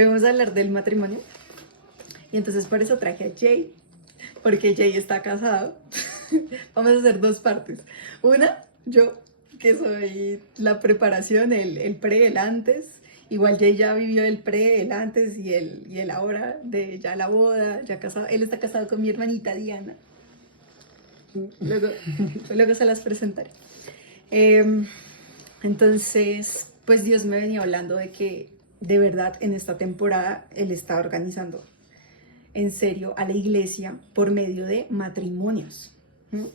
Hoy vamos a hablar del matrimonio. Y entonces por eso traje a Jay, porque Jay está casado. Vamos a hacer dos partes. Una, yo, que soy la preparación, el pre, el antes. Igual Jay ya vivió el pre, el antes y el ahora de ya la boda, ya casado. Él está casado con mi hermanita Diana. Luego se las presentaré. Entonces, pues Dios me venía hablando de que de verdad en esta temporada Él está organizando en serio a la iglesia por medio de matrimonios. ¿Mm?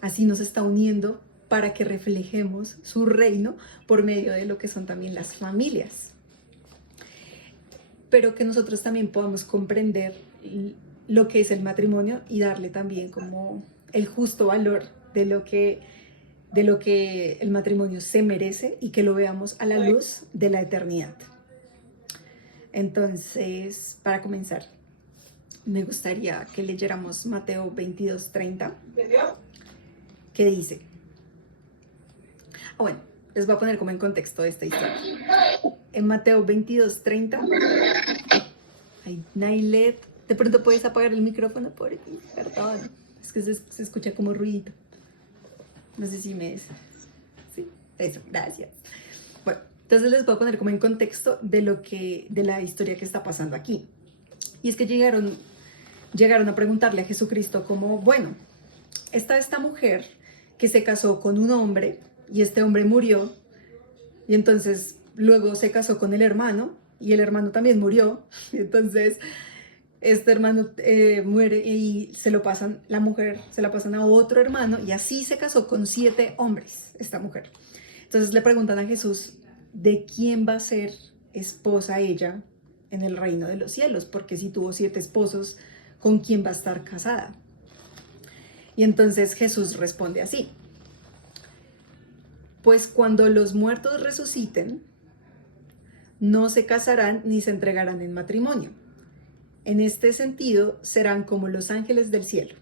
Así nos está uniendo para que reflejemos su reino por medio de lo que son también las familias. Pero que nosotros también podamos comprender lo que es el matrimonio y darle también como el justo valor de lo que el matrimonio se merece y que lo veamos a la luz de la eternidad. Entonces, para comenzar, me gustaría que leyéramos Mateo 22:30, que dice, bueno, les voy a poner como en contexto esta historia. En Mateo 22:30, ay, Nailet, de pronto puedes apagar el micrófono por aquí, perdón, es que se escucha como ruidito. No sé si me... Sí, eso, gracias. Bueno, entonces les voy a poner como en contexto de la historia que está pasando aquí. Y es que llegaron a preguntarle a Jesucristo como, bueno, esta mujer que se casó con un hombre y este hombre murió y entonces luego se casó con el hermano y el hermano también murió. Y entonces este hermano muere y la mujer se la pasan a otro hermano y así se casó con 7 hombres esta mujer. Entonces le preguntan a Jesús de quién va a ser esposa ella en el reino de los cielos, porque si tuvo 7 esposos, ¿con quién va a estar casada? Y entonces Jesús responde así: pues cuando los muertos resuciten, no se casarán ni se entregarán en matrimonio. En este sentido, serán como los ángeles del cielo.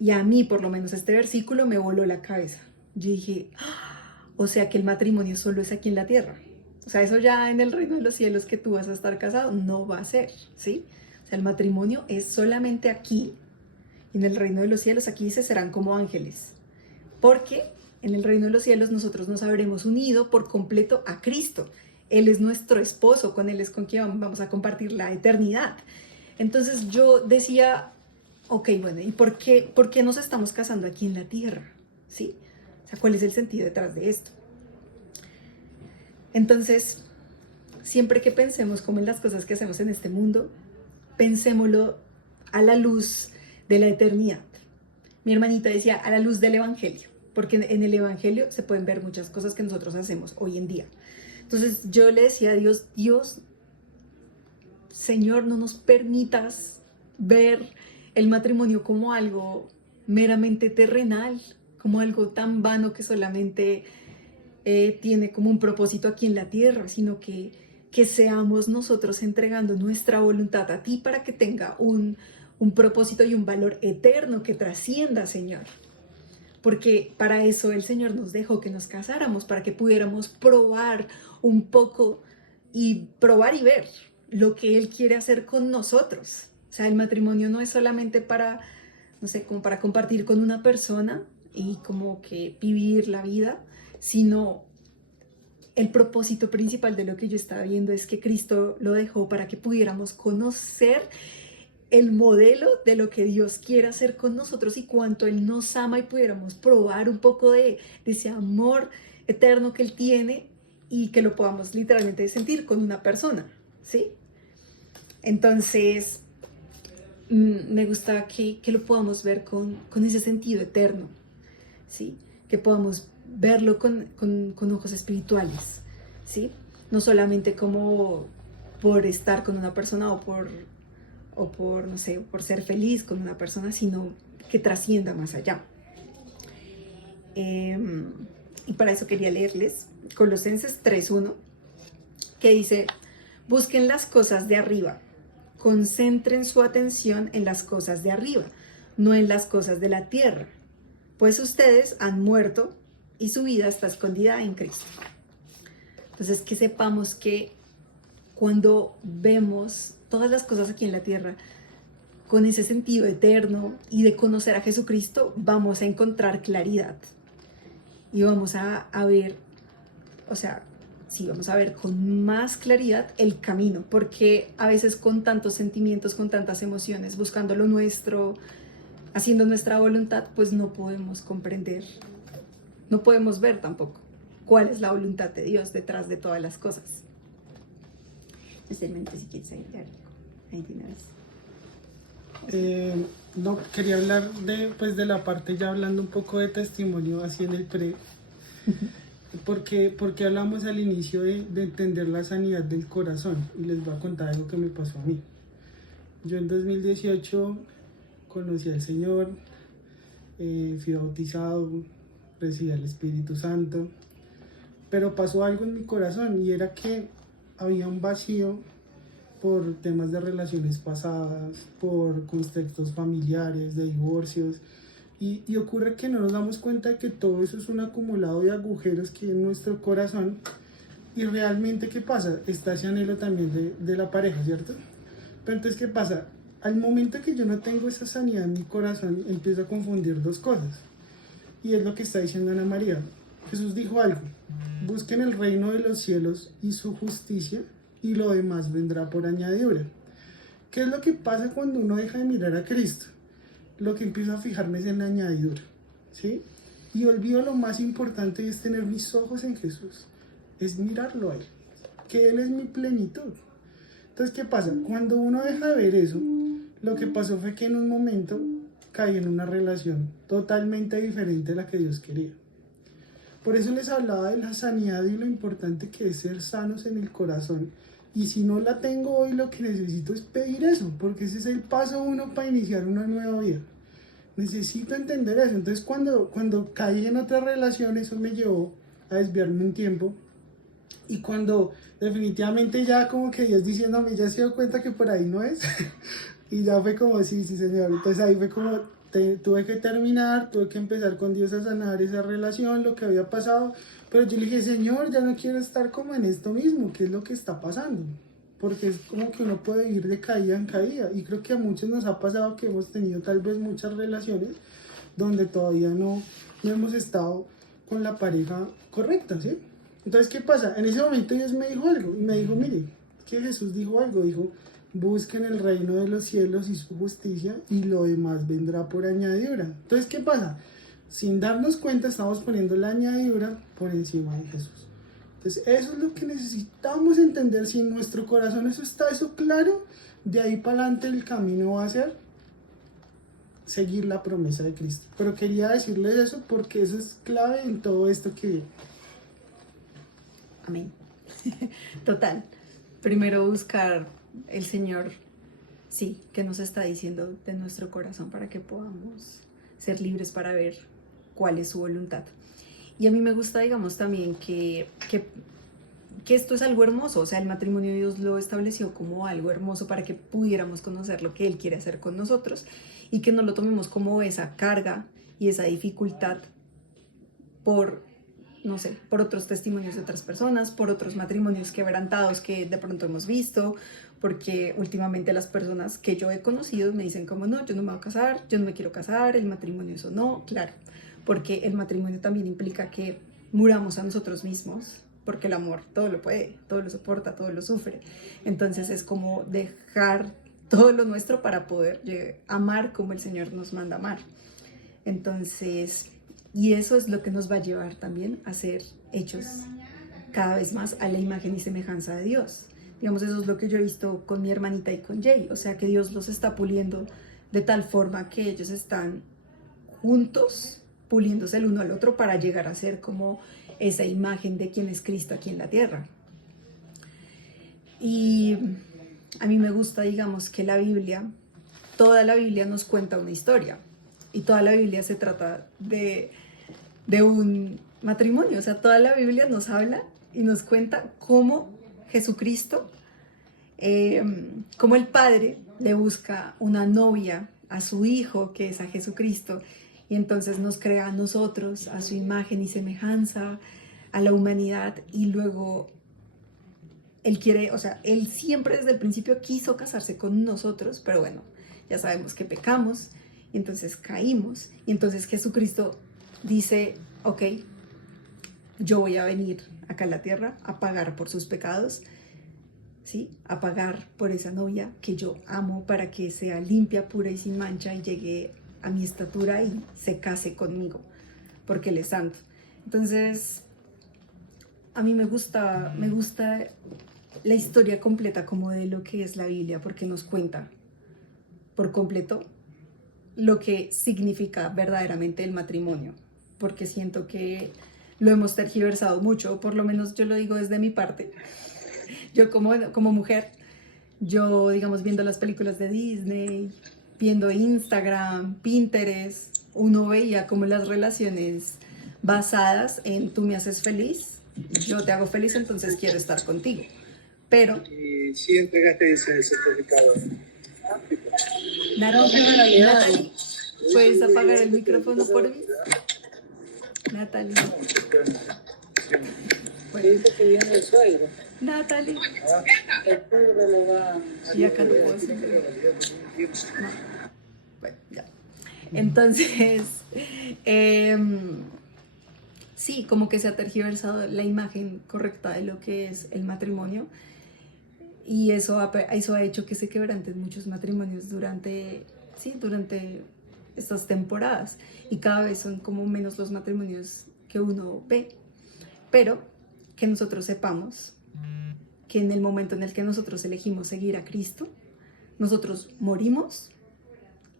Y a mí, por lo menos, este versículo me voló la cabeza. Yo dije, o sea que el matrimonio solo es aquí en la tierra. O sea, eso ya en el reino de los cielos que tú vas a estar casado no va a ser, ¿sí? O sea, el matrimonio es solamente aquí. Y en el reino de los cielos, aquí dice, serán como ángeles. Porque en el reino de los cielos nosotros nos habremos unido por completo a Cristo. Él es nuestro esposo, con Él es con quien vamos a compartir la eternidad. Entonces yo decía, ok, bueno, ¿y por qué nos estamos casando aquí en la tierra? ¿Sí? O sea, ¿cuál es el sentido detrás de esto? Entonces, siempre que pensemos como en las cosas que hacemos en este mundo, pensémoslo a la luz de la eternidad. Mi hermanita decía, a la luz del evangelio, porque en el evangelio se pueden ver muchas cosas que nosotros hacemos hoy en día. Entonces yo le decía a Dios, Señor, no nos permitas ver el matrimonio como algo meramente terrenal, como algo tan vano que solamente tiene como un propósito aquí en la tierra, sino que seamos nosotros entregando nuestra voluntad a ti para que tenga un propósito y un valor eterno que trascienda, Señor. Porque para eso el Señor nos dejó que nos casáramos, para que pudiéramos probar un poco y probar y ver lo que Él quiere hacer con nosotros. O sea, el matrimonio no es solamente para, no sé, como para compartir con una persona y como que vivir la vida, sino el propósito principal de lo que yo estaba viendo es que Cristo lo dejó para que pudiéramos conocer el modelo de lo que Dios quiere hacer con nosotros y cuánto Él nos ama y pudiéramos probar un poco de ese amor eterno que Él tiene y que lo podamos literalmente sentir con una persona, ¿sí? Entonces, me gusta que lo podamos ver con ese sentido eterno, ¿sí? Que podamos verlo con ojos espirituales, ¿sí? No solamente como por estar con una persona o por, no sé, por ser feliz con una persona, sino que trascienda más allá. Y para eso quería leerles Colosenses 3:1, que dice, busquen las cosas de arriba, concentren su atención en las cosas de arriba, no en las cosas de la tierra, pues ustedes han muerto y su vida está escondida en Cristo. Entonces, que sepamos que cuando vemos todas las cosas aquí en la tierra con ese sentido eterno y de conocer a Jesucristo, vamos a encontrar claridad y vamos a ver, o sea, sí, vamos a ver con más claridad el camino, porque a veces con tantos sentimientos, con tantas emociones, buscando lo nuestro, haciendo nuestra voluntad, pues no podemos comprender, no podemos ver tampoco cuál es la voluntad de Dios detrás de todas las cosas. Especialmente si quieres ahí tienes. No, quería hablar de la parte, ya hablando un poco de testimonio, así en el pre, porque hablamos al inicio de entender la sanidad del corazón, y les voy a contar algo que me pasó a mí. Yo en 2018 conocí al Señor, fui bautizado, recibí al Espíritu Santo, pero pasó algo en mi corazón, y era que había un vacío por temas de relaciones pasadas, por contextos familiares, de divorcios, y ocurre que no nos damos cuenta de que todo eso es un acumulado de agujeros que hay en nuestro corazón, y realmente, ¿qué pasa? Está ese anhelo también de la pareja, ¿cierto? Pero entonces, ¿qué pasa? Al momento que yo no tengo esa sanidad en mi corazón, empiezo a confundir dos cosas, y es lo que está diciendo Ana María. Jesús dijo algo: busquen el reino de los cielos y su justicia, y lo demás vendrá por añadidura. ¿Qué es lo que pasa cuando uno deja de mirar a Cristo? Lo que empiezo a fijarme es en la añadidura, ¿sí? Y olvido lo más importante, es tener mis ojos en Jesús, es mirarlo a Él, que Él es mi plenitud. Entonces, ¿qué pasa? Cuando uno deja de ver eso, lo que pasó fue que en un momento caí en una relación totalmente diferente a la que Dios quería. Por eso les hablaba de la sanidad y lo importante que es ser sanos en el corazón. Y si no la tengo hoy, lo que necesito es pedir eso, porque ese es el paso uno para iniciar una nueva vida. Necesito entender eso. Entonces, cuando caí en otra relación, eso me llevó a desviarme un tiempo. Y cuando definitivamente ya como que Dios diciéndome, ya se dio cuenta que por ahí no es. Y ya fue como, sí, Señor. Entonces ahí fue como, tuve que terminar, tuve que empezar con Dios a sanar esa relación, lo que había pasado. Pero yo le dije, Señor, ya no quiero estar como en esto mismo, ¿qué es lo que está pasando? Porque es como que uno puede ir de caída en caída. Y creo que a muchos nos ha pasado que hemos tenido tal vez muchas relaciones donde todavía no hemos estado con la pareja correcta, ¿sí? Entonces, ¿qué pasa? En ese momento Dios me dijo algo, y me dijo, mire, que Jesús dijo algo, dijo: busquen el reino de los cielos y su justicia, y lo demás vendrá por añadidura. Entonces, ¿qué pasa? Sin darnos cuenta, estamos poniendo la añadidura por encima de Jesús. Entonces, eso es lo que necesitamos entender. Si en nuestro corazón eso claro, de ahí para adelante el camino va a ser seguir la promesa de Cristo. Pero quería decirles eso porque eso es clave en todo esto que... Amén. Total. Primero buscar el Señor, sí, que nos está diciendo de nuestro corazón para que podamos ser libres para ver cuál es su voluntad. Y a mí me gusta, digamos, también que esto es algo hermoso, o sea, el matrimonio Dios lo estableció como algo hermoso para que pudiéramos conocer lo que Él quiere hacer con nosotros y que no lo tomemos como esa carga y esa dificultad por, no sé, por otros testimonios de otras personas, por otros matrimonios quebrantados que de pronto hemos visto, porque últimamente las personas que yo he conocido me dicen como, no, yo no me voy a casar, yo no me quiero casar, el matrimonio eso no, claro, porque el matrimonio también implica que muramos a nosotros mismos, porque el amor todo lo puede, todo lo soporta, todo lo sufre. Entonces es como dejar todo lo nuestro para poder amar como el Señor nos manda amar. Entonces, y eso es lo que nos va a llevar también a ser hechos cada vez más a la imagen y semejanza de Dios. Digamos, eso es lo que yo he visto con mi hermanita y con Jay, o sea que Dios los está puliendo de tal forma que ellos están juntos, puliéndose el uno al otro para llegar a ser como esa imagen de quién es Cristo aquí en la tierra. Y a mí me gusta, digamos, que la Biblia, toda la Biblia nos cuenta una historia y toda la Biblia se trata de un matrimonio, o sea, toda la Biblia nos habla y nos cuenta cómo Jesucristo, cómo el Padre le busca una novia a su Hijo, que es a Jesucristo, y entonces nos crea a nosotros, a su imagen y semejanza, a la humanidad, y luego Él quiere, o sea, Él siempre desde el principio quiso casarse con nosotros, pero bueno, ya sabemos que pecamos y entonces caímos. Y entonces Jesucristo dice, ok, yo voy a venir acá a la tierra a pagar por sus pecados, ¿sí? A pagar por esa novia que yo amo para que sea limpia, pura y sin mancha y llegue a mi estatura y se case conmigo, porque Él es santo. Entonces, a mí me gusta la historia completa como de lo que es la Biblia, porque nos cuenta por completo lo que significa verdaderamente el matrimonio, porque siento que lo hemos tergiversado mucho, por lo menos yo lo digo desde mi parte. Yo como mujer, yo digamos viendo las películas de Disney, viendo Instagram, Pinterest, uno veía como las relaciones basadas en tú me haces feliz, yo te hago feliz, entonces quiero estar contigo. Pero... Y si entregaste ese certificado. Natalie, ¿puedes apagar el micrófono por mí? Natalie. Dice que viene el suegro. Natalie. El suegro lo va a... Y acá no puedo decir. No. Bueno, ya. Entonces, sí, como que se ha tergiversado la imagen correcta de lo que es el matrimonio. Y eso ha hecho que se quebranten muchos matrimonios durante estas temporadas. Y cada vez son como menos los matrimonios que uno ve. Pero que nosotros sepamos que en el momento en el que nosotros elegimos seguir a Cristo, nosotros morimos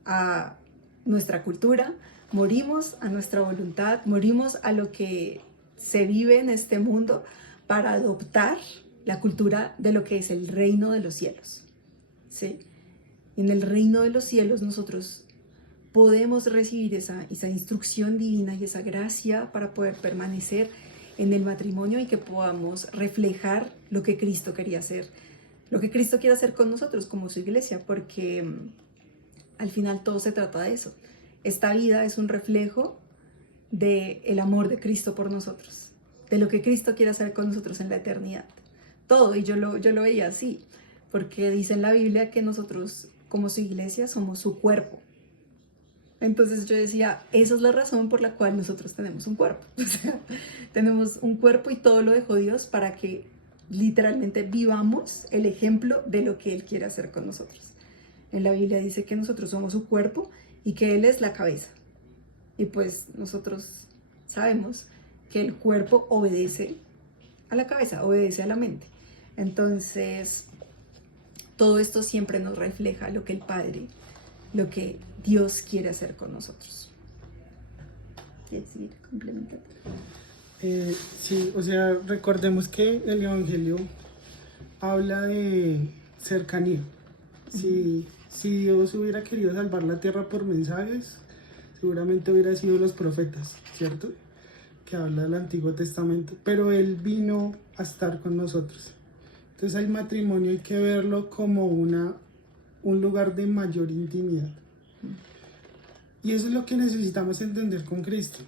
a nuestra cultura, morimos a nuestra voluntad, morimos a lo que se vive en este mundo para adoptar la cultura de lo que es el reino de los cielos, ¿sí? En el reino de los cielos nosotros podemos recibir esa instrucción divina y esa gracia para poder permanecer en el matrimonio y que podamos reflejar lo que Cristo quería hacer, lo que Cristo quiere hacer con nosotros como su iglesia, porque al final todo se trata de eso. Esta vida es un reflejo del amor de Cristo por nosotros, de lo que Cristo quiere hacer con nosotros en la eternidad. Todo, y yo lo veía así, porque dice en la Biblia que nosotros como su iglesia somos su cuerpo. Entonces yo decía, esa es la razón por la cual nosotros tenemos un cuerpo. O sea, tenemos un cuerpo y todo lo dejó Dios para que literalmente vivamos el ejemplo de lo que Él quiere hacer con nosotros. En la Biblia dice que nosotros somos su cuerpo y que Él es la cabeza. Y pues nosotros sabemos que el cuerpo obedece a la cabeza, obedece a la mente. Entonces, todo esto siempre nos refleja lo que el Padre, lo que Dios quiere hacer con nosotros. ¿Quieres seguir complementando? Sí, o sea, recordemos que el Evangelio habla de cercanía. Si Dios hubiera querido salvar la tierra por mensajes, seguramente hubiera sido los profetas, ¿cierto? Que habla del Antiguo Testamento, pero Él vino a estar con nosotros. Entonces el matrimonio hay que verlo como un lugar de mayor intimidad. Y eso es lo que necesitamos entender con Cristo,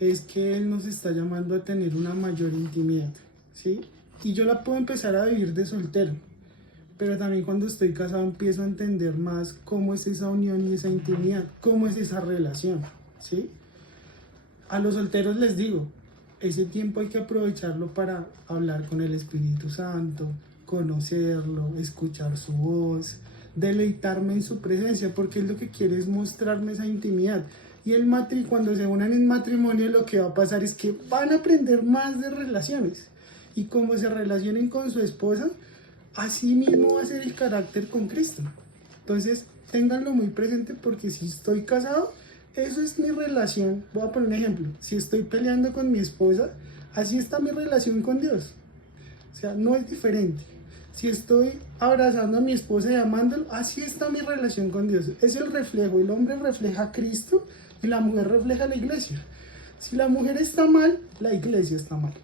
es que Él nos está llamando a tener una mayor intimidad, ¿sí? Y yo la puedo empezar a vivir de soltero, pero también cuando estoy casado empiezo a entender más cómo es esa unión y esa intimidad, cómo es esa relación, ¿sí? A los solteros les digo, ese tiempo hay que aprovecharlo para hablar con el Espíritu Santo, conocerlo, escuchar su voz, deleitarme en su presencia, porque él lo que quiere es mostrarme esa intimidad. Y cuando se unan en matrimonio, lo que va a pasar es que van a aprender más de relaciones. Y como se relacionen con su esposa, así mismo va a ser el carácter con Cristo. Entonces, ténganlo muy presente, porque si estoy casado, eso es mi relación. Voy a poner un ejemplo. Si estoy peleando con mi esposa, así está mi relación con Dios. O sea, no es diferente. Si estoy abrazando a mi esposa y amándolo, así está mi relación con Dios. Es el reflejo. El hombre refleja a Cristo y la mujer refleja a la iglesia. Si la mujer está mal, la iglesia está mal,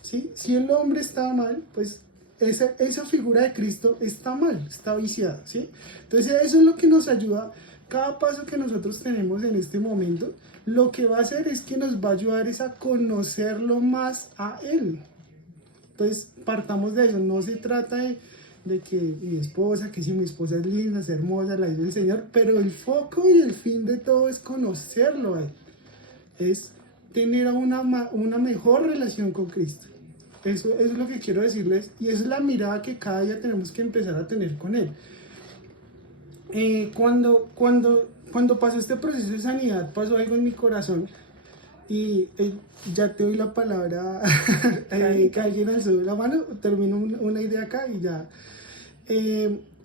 ¿sí? Si el hombre está mal, pues esa figura de Cristo está mal, está viciada, ¿sí? Entonces eso es lo que nos ayuda. Cada paso que nosotros tenemos en este momento, lo que va a hacer es que nos va a ayudar es a conocerlo más a Él. Entonces, partamos de eso. No se trata de que mi esposa, que si mi esposa es linda, es hermosa, la hizo el Señor, pero el foco y el fin de todo es conocerlo a Él. Es tener una mejor relación con Cristo. Eso es lo que quiero decirles y esa es la mirada que cada día tenemos que empezar a tener con Él. Cuando pasó este proceso de sanidad, pasó algo en mi corazón y ya te doy la palabra, que alguien alzó la mano, termino una idea acá y ya.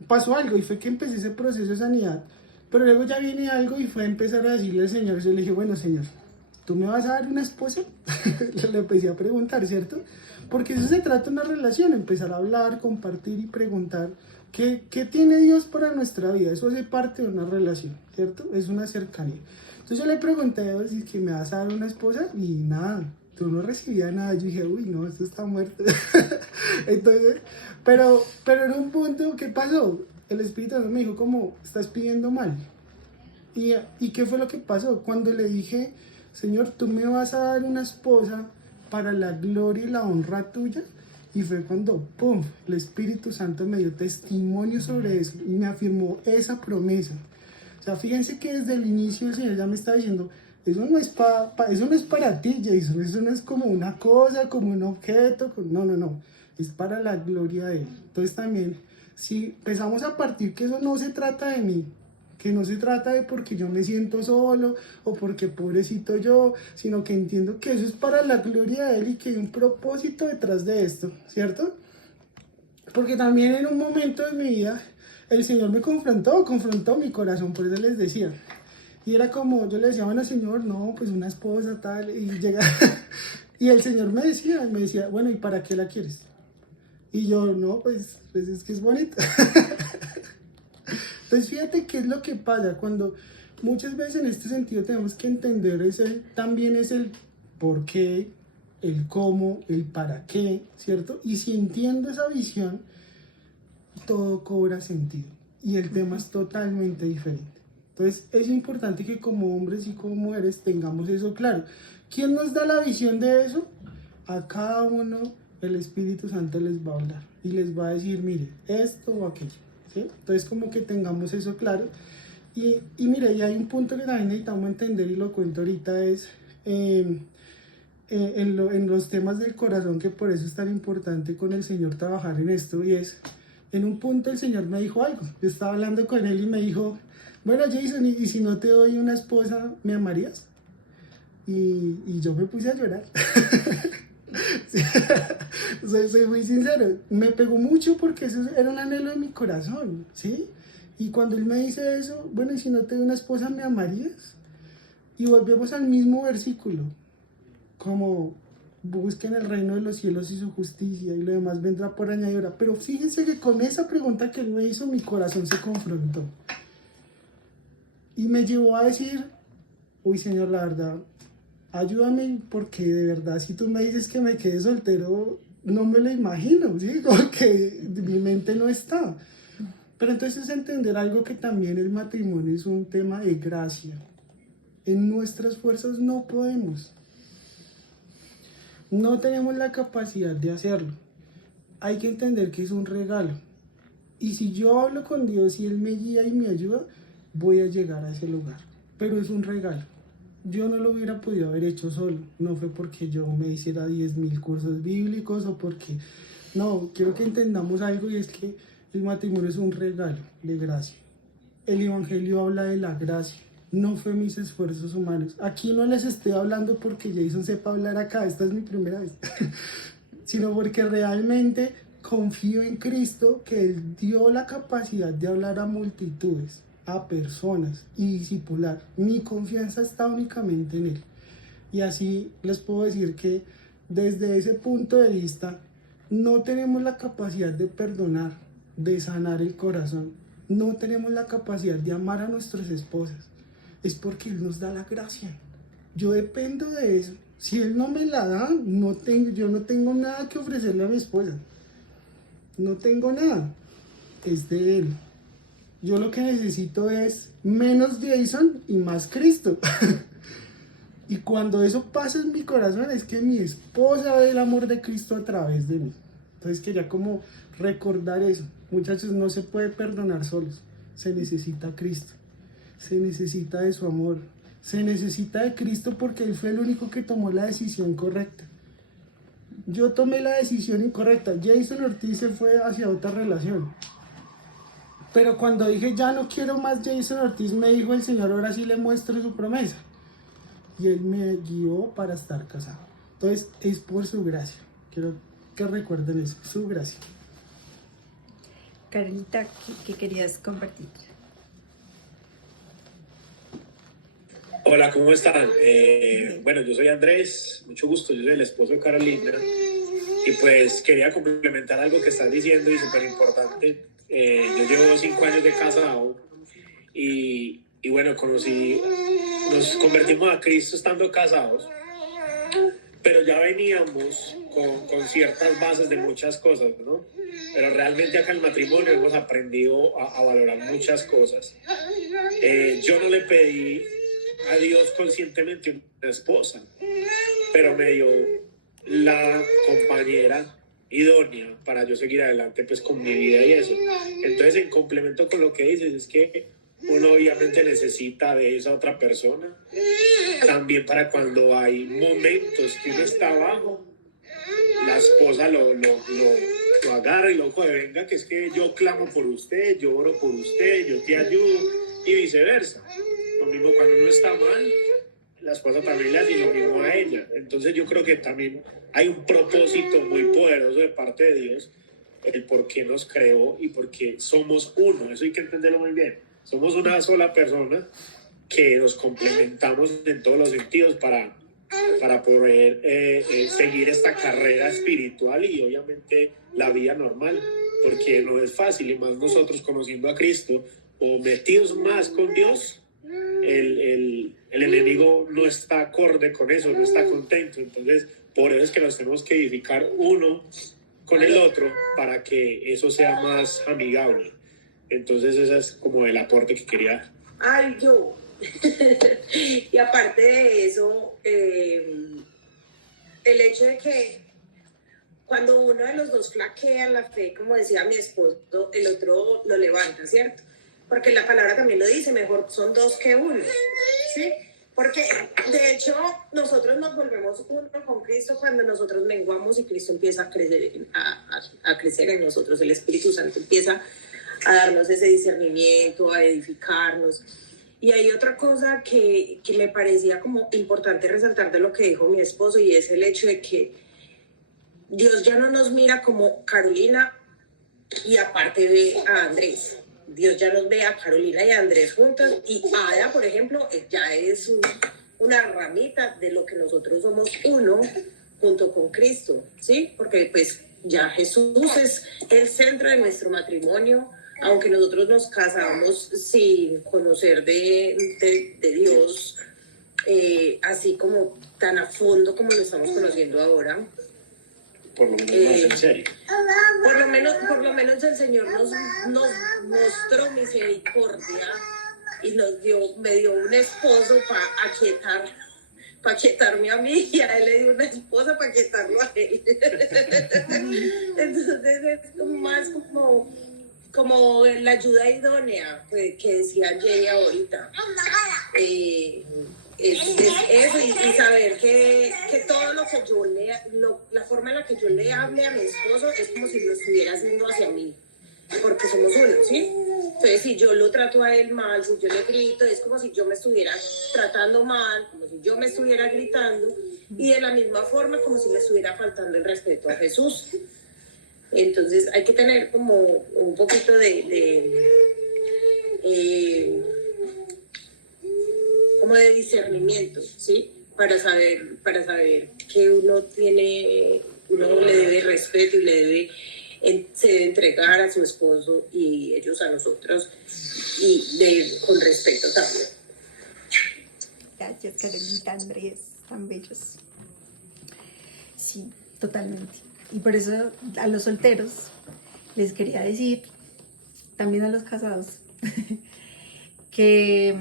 Pasó algo y fue que empecé ese proceso de sanidad, pero luego ya viene algo y fue empezar a decirle al Señor, yo le dije, bueno Señor, ¿tú me vas a dar una esposa? Le empecé a preguntar, ¿cierto? Porque eso se trata de una relación, empezar a hablar, compartir y preguntar qué tiene Dios para nuestra vida. Eso hace parte de una relación, ¿cierto? Es una cercanía. Entonces yo le pregunté a Dios si que me vas a dar una esposa y nada, tú no recibías nada. Yo dije, uy, no, esto está muerto. Entonces, pero en un punto, ¿qué pasó? El Espíritu Santo me dijo como, estás pidiendo mal. ¿Y qué fue lo que pasó? Cuando le dije, Señor, tú me vas a dar una esposa para la gloria y la honra tuya, y fue cuando, ¡pum!, el Espíritu Santo me dio testimonio sobre eso y me afirmó esa promesa. O sea, fíjense que desde el inicio el Señor ya me está diciendo, eso no es para ti, Jason, eso no es como una cosa, como un objeto, no, es para la gloria de Él. Entonces también, si empezamos a partir que eso no se trata de mí, que no se trata de porque yo me siento solo o porque pobrecito yo, sino que entiendo que eso es para la gloria de Él y que hay un propósito detrás de esto, ¿cierto? Porque también en un momento de mi vida el Señor me confrontó mi corazón, por eso les decía. Y era como, yo le decía, bueno Señor, no, pues una esposa tal, y llega, y el Señor me decía, bueno, ¿y para qué la quieres? Y yo, no, pues es que es bonita. Entonces fíjate qué es lo que pasa cuando muchas veces en este sentido tenemos que entender también es el por qué, el cómo, el para qué, ¿cierto? Y si entiendo esa visión, todo cobra sentido y el tema es totalmente diferente. Entonces es importante que como hombres y como mujeres tengamos eso claro. ¿Quién nos da la visión de eso? A cada uno el Espíritu Santo les va a hablar y les va a decir, mire, esto o aquello. ¿Sí? Entonces como que tengamos eso claro y mira, y hay un punto que también necesitamos entender y lo cuento ahorita es en los temas del corazón, que por eso es tan importante con el Señor trabajar en esto, y es, en un punto el Señor me dijo algo, yo estaba hablando con Él y me dijo, bueno Jason, y si no te doy una esposa, ¿me amarías? Y yo me puse a llorar. soy muy sincero, me pegó mucho porque eso era un anhelo de mi corazón, ¿sí? Y cuando Él me dice eso, bueno, y si no te doy una esposa, ¿me amarías? Y volvemos al mismo versículo, como busquen el reino de los cielos y su justicia y lo demás vendrá por añadidura. Pero fíjense que con esa pregunta que Él me hizo, mi corazón se confrontó y me llevó a decir, uy Señor, la verdad, ayúdame, porque de verdad si tú me dices que me quede soltero, no me lo imagino, ¿sí? Porque mi mente no está. Pero entonces es entender algo, que también el matrimonio es un tema de gracia. En nuestras fuerzas no podemos. No tenemos la capacidad de hacerlo. Hay que entender que es un regalo. Y si yo hablo con Dios y Él me guía y me ayuda, voy a llegar a ese lugar. Pero es un regalo. Yo no lo hubiera podido haber hecho solo. No fue porque yo me hiciera 10.000 cursos bíblicos o porque... No, quiero que entendamos algo, y es que el matrimonio es un regalo de gracia. El Evangelio habla de la gracia. No fue mis esfuerzos humanos. Aquí no les estoy hablando porque Jason sepa hablar acá, esta es mi primera vez, sino porque realmente confío en Cristo, que Él dio la capacidad de hablar a multitudes, a personas y discipular. Mi confianza está únicamente en Él. Y así les puedo decir que desde ese punto de vista no tenemos la capacidad de perdonar, de sanar el corazón. No tenemos la capacidad de amar a nuestras esposas. Es porque Él nos da la gracia. Yo dependo de eso. Si Él no me la da, yo no tengo nada que ofrecerle a mi esposa. No tengo nada. Es de Él. Yo lo que necesito es menos Jason y más Cristo. Y cuando eso pasa en mi corazón es que mi esposa ve el amor de Cristo a través de mí. Entonces quería como recordar eso. Muchachos, no se puede perdonar solos. Se necesita a Cristo. Se necesita de su amor. Se necesita de Cristo porque Él fue el único que tomó la decisión correcta. Yo tomé la decisión incorrecta. Jason Ortiz se fue hacia otra relación. Pero cuando dije ya no quiero más Jason Ortiz, me dijo el Señor, ahora sí le muestro su promesa. Y Él me guió para estar casado. Entonces es por su gracia. Quiero que recuerden eso, su gracia. Carolita, ¿qué querías compartir? Hola, ¿cómo están? Bueno, yo soy Andrés, mucho gusto, yo soy el esposo de Carolina y pues quería complementar algo que estás diciendo y súper importante. Yo llevo 5 años de casado y bueno, nos convertimos a Cristo estando casados, pero ya veníamos con ciertas bases de muchas cosas, ¿no? Pero realmente acá en el matrimonio hemos aprendido a valorar muchas cosas. Yo no le pedí a Dios conscientemente una esposa, pero me dio la compañera idónea para yo seguir adelante pues con mi vida y eso. Entonces, en complemento con lo que dices, es que uno obviamente necesita de esa otra persona también para cuando hay momentos que uno está abajo, la esposa lo agarra y lo coge, venga, que es que yo clamo por usted, yo oro por usted, yo te ayudo y viceversa. Lo mismo cuando uno está mal, la esposa también le hace lo mismo a ella. Entonces yo creo que también hay un propósito muy poderoso de parte de Dios, el por qué nos creó y por qué somos uno. Eso hay que entenderlo muy bien. Somos una sola persona que nos complementamos en todos los sentidos para poder seguir esta carrera espiritual y obviamente la vida normal, porque no es fácil, y más nosotros conociendo a Cristo o metidos más con Dios, el enemigo no está acorde con eso, no está contento. Entonces por eso es que nos tenemos que edificar uno con el otro para que eso sea más amigable. Entonces ese es como el aporte que quería dar. Ay, yo. Y aparte de eso, el hecho de que cuando uno de los dos flaquea en la fe, como decía mi esposo, el otro lo levanta, ¿cierto? Porque la palabra también lo dice, mejor son dos que uno, ¿sí? Porque de hecho nosotros nos volvemos uno con Cristo cuando nosotros menguamos y Cristo empieza a crecer en nosotros, el Espíritu Santo empieza a darnos ese discernimiento, a edificarnos. Y hay otra cosa que me parecía como importante resaltar de lo que dijo mi esposo, y es el hecho de que Dios ya no nos mira como Carolina y aparte ve a Andrés. Dios ya nos ve a Carolina y a Andrés juntos, y Ada, por ejemplo, ya es una ramita de lo que nosotros somos uno junto con Cristo, ¿sí? Porque pues ya Jesús es el centro de nuestro matrimonio, aunque nosotros nos casamos sin conocer de Dios, así como tan a fondo como lo estamos conociendo ahora. Por lo menos más en serio. Por lo menos el Señor nos mostró misericordia y me dio un esposo para aquietarme a mí, y a él le dio una esposa para aquietarlo a él. Entonces es como más como la ayuda idónea que decía Jay ahorita. Es eso, y saber que todo lo que yo la forma en la que yo le hable a mi esposo es como si lo estuviera haciendo hacia mí, porque somos uno, ¿sí? Entonces si yo lo trato a él mal, si yo le grito, es como si yo me estuviera tratando mal, como si yo me estuviera gritando, y de la misma forma como si le estuviera faltando el respeto a Jesús. Entonces hay que tener como un poquito como de discernimiento, ¿sí? Para saber que uno le debe respeto y se debe entregar a su esposo y ellos a nosotros, con respeto también. Gracias, Carolita, Andrés, tan bellos. Sí, totalmente. Y por eso a los solteros les quería decir, también a los casados, que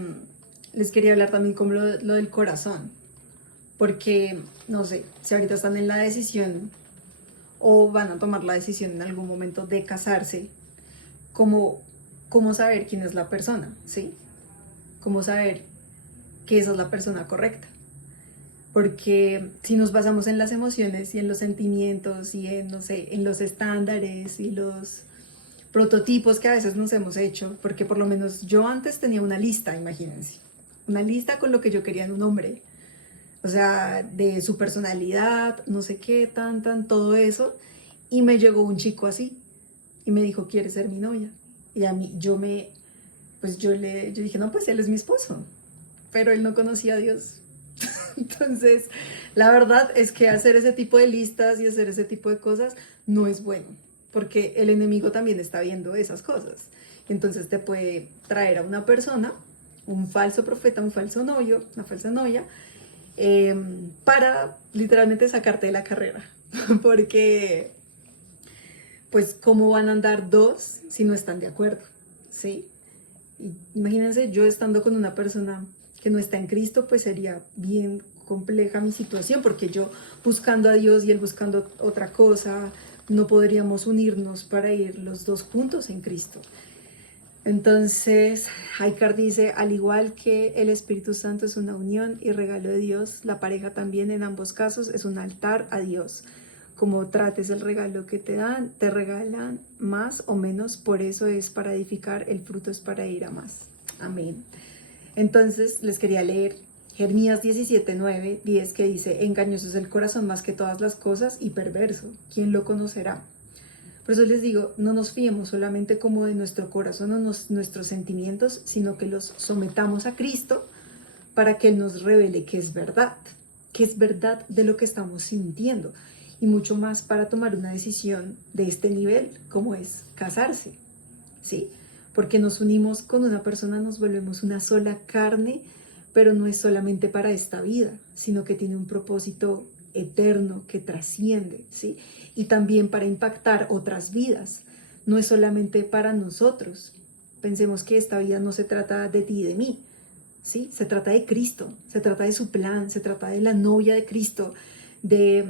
les quería hablar también como lo del corazón. porque, no sé, si ahorita están en la decisión o van a tomar la decisión en algún momento de casarse, ¿cómo saber quién es la persona? ¿Sí? ¿Cómo saber que esa es la persona correcta? Porque si nos basamos en las emociones y en los sentimientos y en, no sé, en los estándares y los prototipos que a veces nos hemos hecho, porque por lo menos yo antes tenía una lista, imagínense, una lista con lo que yo quería en un hombre, o sea, de su personalidad, no sé qué, todo eso, y me llegó un chico así, y me dijo, ¿quieres ser mi novia? Y a mí, yo dije, no, pues él es mi esposo, pero él no conocía a Dios. Entonces, la verdad es que hacer ese tipo de listas y hacer ese tipo de cosas no es bueno, porque el enemigo también está viendo esas cosas. Entonces te puede traer a una persona, un falso profeta, un falso novio, una falsa novia, para literalmente sacarte de la carrera, porque pues cómo van a andar dos si no están de acuerdo, ¿sí? Y imagínense yo estando con una persona que no está en Cristo, pues sería bien compleja mi situación, porque yo buscando a Dios y él buscando otra cosa, no podríamos unirnos para ir los dos juntos en Cristo. Entonces, Haikar dice, al igual que el Espíritu Santo es una unión y regalo de Dios, la pareja también en ambos casos es un altar a Dios. Como trates el regalo que te dan, te regalan más o menos, por eso es para edificar, el fruto es para ir a más. Amén. Entonces, les quería leer Jeremías 17:9-10, que dice, engañoso es el corazón más que todas las cosas y perverso, ¿quién lo conocerá? Por eso les digo, no nos fiemos solamente como de nuestro corazón o nuestros sentimientos, sino que los sometamos a Cristo para que Él nos revele qué es verdad de lo que estamos sintiendo, y mucho más para tomar una decisión de este nivel, como es casarse, ¿sí? Porque nos unimos con una persona, nos volvemos una sola carne, pero no es solamente para esta vida, sino que tiene un propósito eterno que trasciende, ¿sí? Y también para impactar otras vidas, no es solamente para nosotros. Pensemos que esta vida no se trata de ti y de mí, ¿sí? Se trata de Cristo, se trata de su plan, se trata de la novia de Cristo, de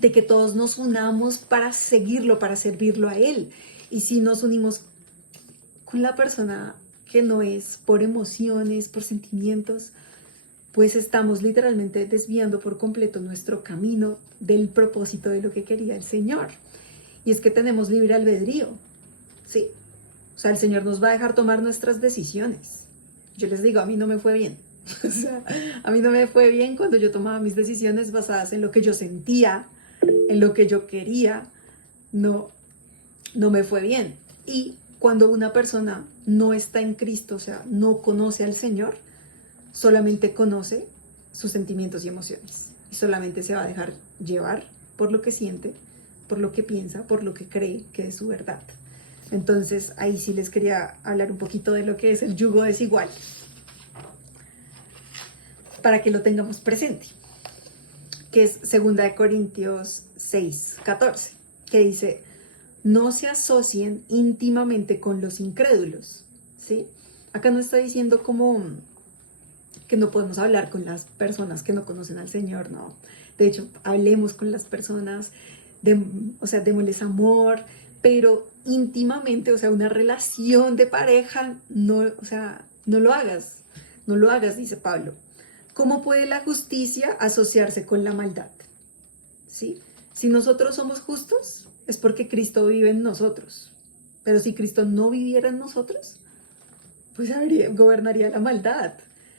que todos nos unamos para seguirlo, para servirlo a Él. Y si nos unimos con la persona que no es por emociones, por sentimientos, pues estamos literalmente desviando por completo nuestro camino del propósito de lo que quería el Señor. Y es que tenemos libre albedrío, ¿sí? O sea, el Señor nos va a dejar tomar nuestras decisiones. Yo les digo, a mí no me fue bien. O sea, a mí no me fue bien cuando yo tomaba mis decisiones basadas en lo que yo sentía, en lo que yo quería. No me fue bien. Y cuando una persona no está en Cristo, o sea, no conoce al Señor, solamente conoce sus sentimientos y emociones. Y solamente se va a dejar llevar por lo que siente, por lo que piensa, por lo que cree que es su verdad. Entonces, ahí sí les quería hablar un poquito de lo que es el yugo desigual, para que lo tengamos presente, que es 2 Corintios 6:14, que dice, no se asocien íntimamente con los incrédulos, ¿sí? Acá no está diciendo como que no podemos hablar con las personas que no conocen al Señor, no. De hecho, hablemos con las personas, o sea, démosles amor, pero íntimamente, o sea, una relación de pareja, no, o sea, no lo hagas, dice Pablo. ¿Cómo puede la justicia asociarse con la maldad? ¿Sí? Si nosotros somos justos, es porque Cristo vive en nosotros. Pero si Cristo no viviera en nosotros, pues gobernaría la maldad.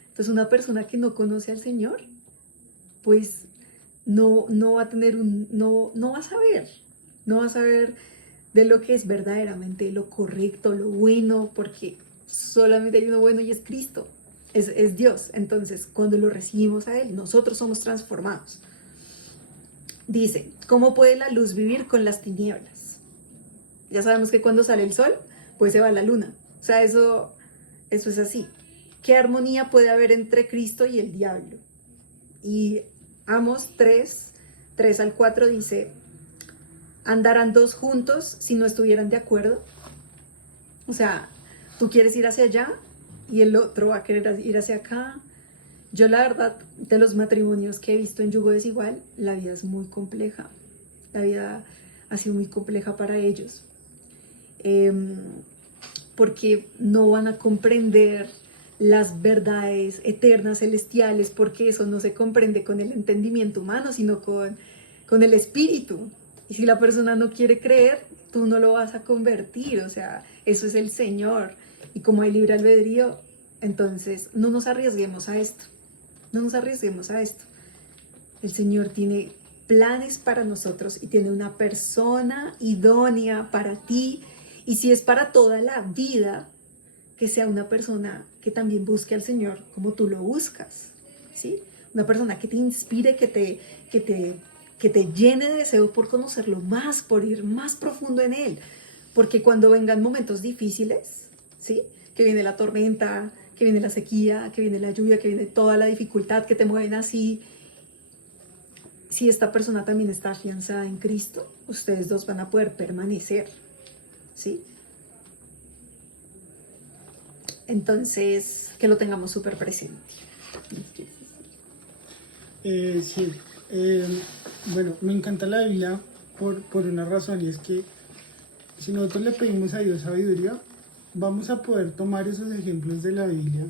Entonces, una persona que no conoce al Señor, pues no va a tener no va a saber de lo que es verdaderamente lo correcto, lo bueno, porque solamente hay uno bueno y es Cristo, es Dios. Entonces, cuando lo recibimos a Él, nosotros somos transformados. Dice, ¿cómo puede la luz vivir con las tinieblas? Ya sabemos que cuando sale el sol, pues se va la luna. O sea, eso es así. ¿Qué armonía puede haber entre Cristo y el diablo? Y Amos 3:3-4 dice, ¿andarán dos juntos si no estuvieran de acuerdo? O sea, tú quieres ir hacia allá y el otro va a querer ir hacia acá. Yo la verdad, de los matrimonios que he visto en yugo desigual, la vida es muy compleja. La vida ha sido muy compleja para ellos. Porque no van a comprender las verdades eternas, celestiales, porque eso no se comprende con el entendimiento humano, sino con el espíritu. Y si la persona no quiere creer, tú no lo vas a convertir, o sea, eso es el Señor. Y como hay libre albedrío, entonces no nos arriesguemos a esto, no nos arriesguemos a esto. El Señor tiene planes para nosotros y tiene una persona idónea para ti. Y si es para toda la vida, que sea una persona que también busque al Señor como tú lo buscas, ¿sí? Una persona que te inspire, que te llene de deseo por conocerlo más, por ir más profundo en Él. Porque cuando vengan momentos difíciles, ¿sí? Que viene la tormenta, que viene la sequía, que viene la lluvia, que viene toda la dificultad, que te mueven así. Si esta persona también está afianzada en Cristo, ustedes dos van a poder permanecer, ¿sí? Entonces, que lo tengamos súper presente. Sí, bueno, me encanta la Biblia por una razón, y es que si nosotros le pedimos a Dios sabiduría, vamos a poder tomar esos ejemplos de la Biblia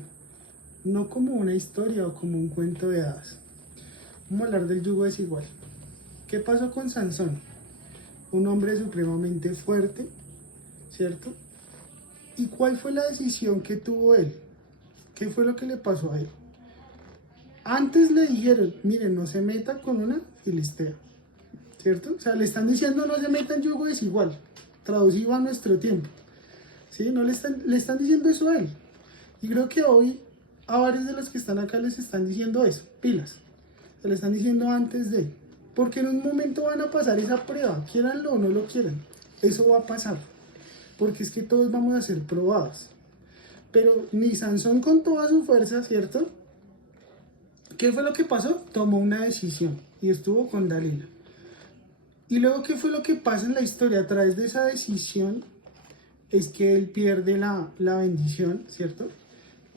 no como una historia o como un cuento de hadas. Vamos a hablar del yugo desigual. ¿Qué pasó con Sansón? Un hombre supremamente fuerte, ¿cierto? ¿Y cuál fue la decisión que tuvo él? ¿Qué fue lo que le pasó a él? Antes le dijeron, miren, no se meta con una filistea, ¿cierto? O sea, le están diciendo no se meta en yugo desigual, traducido a nuestro tiempo, ¿sí? No le están diciendo eso a él. Y creo que hoy a varios de los que están acá les están diciendo eso, pilas. Se le están diciendo antes de, porque en un momento van a pasar esa prueba, quieranlo o no lo quieran, eso va a pasar. Porque es que todos vamos a ser probados. Pero ni Sansón con toda su fuerza, ¿cierto? ¿Qué fue lo que pasó? Tomó una decisión y estuvo con Dalila. Y luego, ¿qué fue lo que pasa en la historia? A través de esa decisión es que él pierde la bendición, ¿cierto?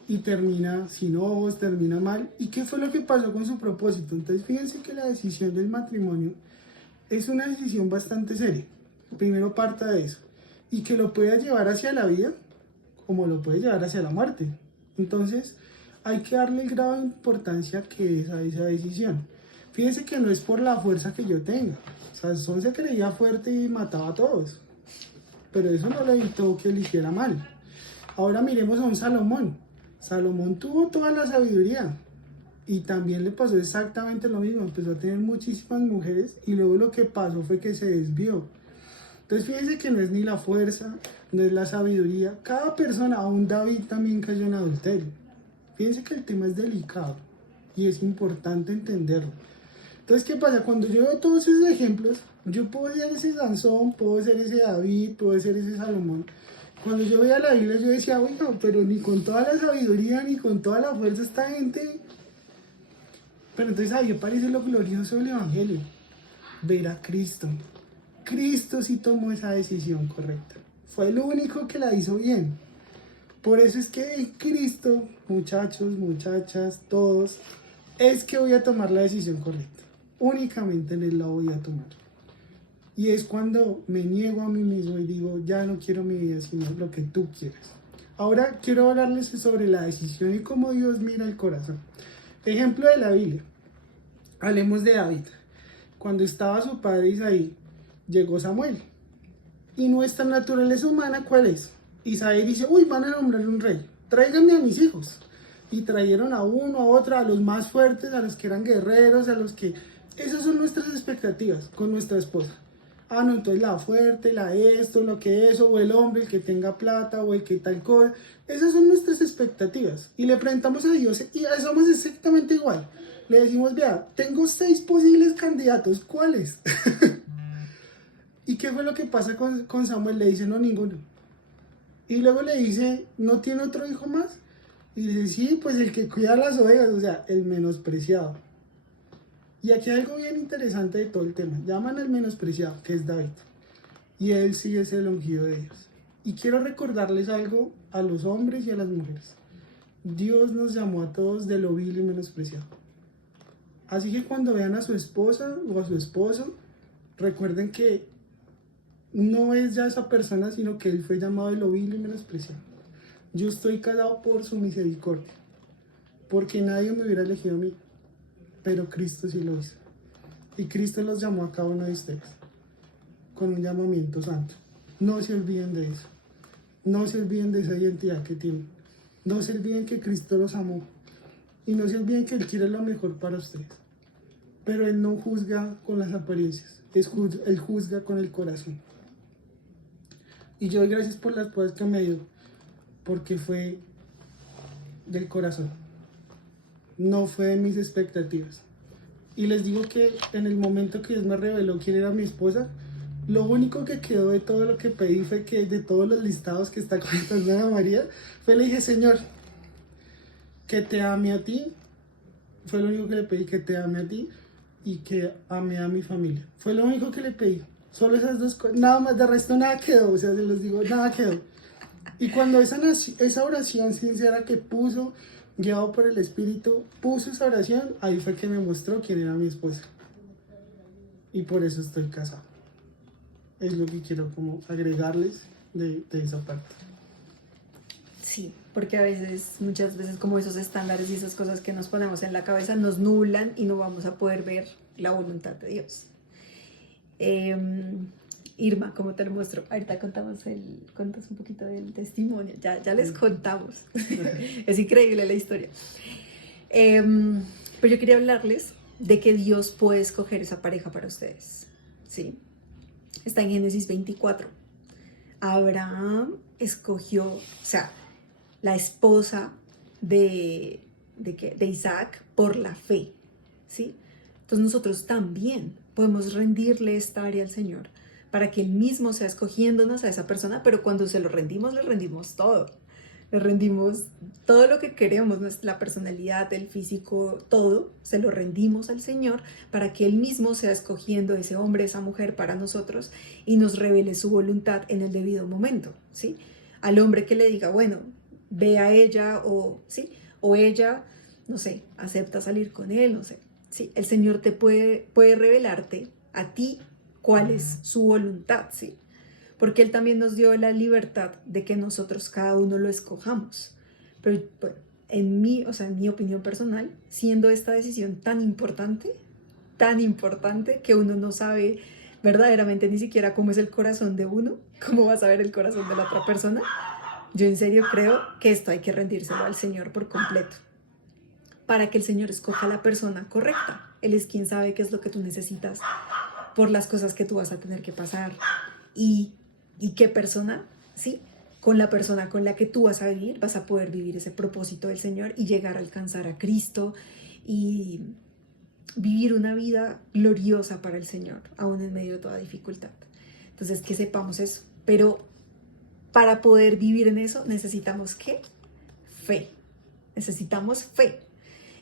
Y termina sin ojos, termina mal. ¿Y qué fue lo que pasó con su propósito? Entonces, fíjense que la decisión del matrimonio es una decisión bastante seria. Primero parta de eso. Y que lo pueda llevar hacia la vida como lo puede llevar hacia la muerte. Entonces hay que darle el grado de importancia que es a esa decisión. Fíjense que no es por la fuerza que yo tenga. Sansón se creía fuerte y mataba a todos, pero eso no le evitó que él hiciera mal. Ahora miremos a un Salomón. Salomón tuvo toda la sabiduría y también le pasó exactamente lo mismo. Empezó a tener muchísimas mujeres y luego lo que pasó fue que se desvió. Entonces fíjense que no es ni la fuerza, no es la sabiduría. Cada persona, aún David también cayó en adulterio. Fíjense que el tema es delicado y es importante entenderlo. Entonces, ¿qué pasa? Cuando yo veo todos esos ejemplos, yo puedo ser ese Sansón, puedo ser ese David, puedo ser ese Salomón. Cuando yo veía la Biblia, yo decía, bueno, pero ni con toda la sabiduría, ni con toda la fuerza esta gente. Pero entonces ahí aparece lo glorioso del Evangelio, ver a Cristo. Cristo sí tomó esa decisión correcta. Fue el único que la hizo bien. Por eso es que en Cristo, muchachos, muchachas, todos, es que voy a tomar la decisión correcta. Únicamente en Él la voy a tomar. Y es cuando me niego a mí mismo y digo, ya no quiero mi vida, sino lo que tú quieres. Ahora quiero hablarles sobre la decisión y cómo Dios mira el corazón. Ejemplo de la Biblia. Hablemos de David. Cuando estaba su padre Isaí, llegó Samuel. Y nuestra naturaleza humana, ¿cuál es? Isaí dice, uy, van a nombrar un rey. Tráiganme a mis hijos. Y trajeron a uno, a otro, a los más fuertes, a los que eran guerreros, a los que... Esas son nuestras expectativas con nuestra esposa. Ah, no, entonces la fuerte, la esto, lo que eso, o el hombre, el que tenga plata, o el que tal cosa. Esas son nuestras expectativas. Y le preguntamos a Dios y somos exactamente igual. Le decimos, vea, tengo 6 posibles candidatos, ¿cuáles? ¿Y qué fue lo que pasa con Samuel? Le dice, no, ninguno. Y luego le dice, ¿no tiene otro hijo más? Y dice, sí, pues el que cuida las ovejas, o sea, el menospreciado. Y aquí hay algo bien interesante de todo el tema. Llaman al menospreciado, que es David. Y él sí es el ungido de Dios. Y quiero recordarles algo a los hombres y a las mujeres. Dios nos llamó a todos de lo vil y menospreciado. Así que cuando vean a su esposa o a su esposo, recuerden que no es ya esa persona, sino que él fue llamado de lo vil y menospreciado. Yo estoy casado por su misericordia, porque nadie me hubiera elegido a mí, pero Cristo sí lo hizo. Y Cristo los llamó a cada uno de ustedes con un llamamiento santo. No se olviden de eso. No se olviden de esa identidad que tienen. No se olviden que Cristo los amó. Y no se olviden que Él quiere lo mejor para ustedes. Pero Él no juzga con las apariencias. Él juzga con el corazón. Y yo doy gracias por las cosas que me dio, porque fue del corazón. No fue de mis expectativas. Y les digo que en el momento que Dios me reveló quién era mi esposa, lo único que quedó de todo lo que pedí fue que de todos los listados que está contando Ana María, fue le dije, Señor, que te ame a ti. Fue lo único que le pedí, que te ame a ti y que ame a mi familia. Fue lo único que le pedí. Solo esas dos cosas, nada más, de resto nada quedó, o sea, se los digo, nada quedó. Y cuando esa oración sincera que puso, guiado por el Espíritu, puso esa oración, ahí fue que me mostró quién era mi esposa. Y por eso estoy casado. Es lo que quiero como agregarles de esa parte. Sí, porque a veces, muchas veces como esos estándares y esas cosas que nos ponemos en la cabeza nos nublan y no vamos a poder ver la voluntad de Dios. Irma, ¿cómo te lo muestro? Ahorita contas un poquito del testimonio, ya les contamos. Es increíble la historia. Pero yo quería hablarles de que Dios puede escoger esa pareja para ustedes, ¿sí? Está en Génesis 24. Abraham escogió, o sea, la esposa de Isaac por la fe, ¿sí? Entonces nosotros también podemos rendirle esta área al Señor para que Él mismo sea escogiéndonos a esa persona, pero cuando se lo rendimos, le rendimos todo. Le rendimos todo lo que queremos, la personalidad, el físico, todo, se lo rendimos al Señor para que Él mismo sea escogiendo ese hombre, esa mujer para nosotros y nos revele su voluntad en el debido momento, ¿sí? Al hombre que le diga, bueno, ve a ella o, ¿sí? O ella, no sé, acepta salir con él, no sé. Sí, el Señor te puede revelarte a ti cuál es su voluntad, ¿sí? Porque Él también nos dio la libertad de que nosotros cada uno lo escojamos. Pero bueno, en mi opinión personal, siendo esta decisión tan importante que uno no sabe verdaderamente ni siquiera cómo es el corazón de uno, cómo va a saber el corazón de la otra persona, yo en serio creo que esto hay que rendírselo al Señor por completo, para que el Señor escoja a la persona correcta. Él es quien sabe qué es lo que tú necesitas por las cosas que tú vas a tener que pasar y qué persona, ¿sí? Con la persona con la que tú vas a vivir, vas a poder vivir ese propósito del Señor y llegar a alcanzar a Cristo y vivir una vida gloriosa para el Señor, aún en medio de toda dificultad. Entonces, que sepamos eso. Pero para poder vivir en eso, necesitamos ¿qué? Fe. Necesitamos fe.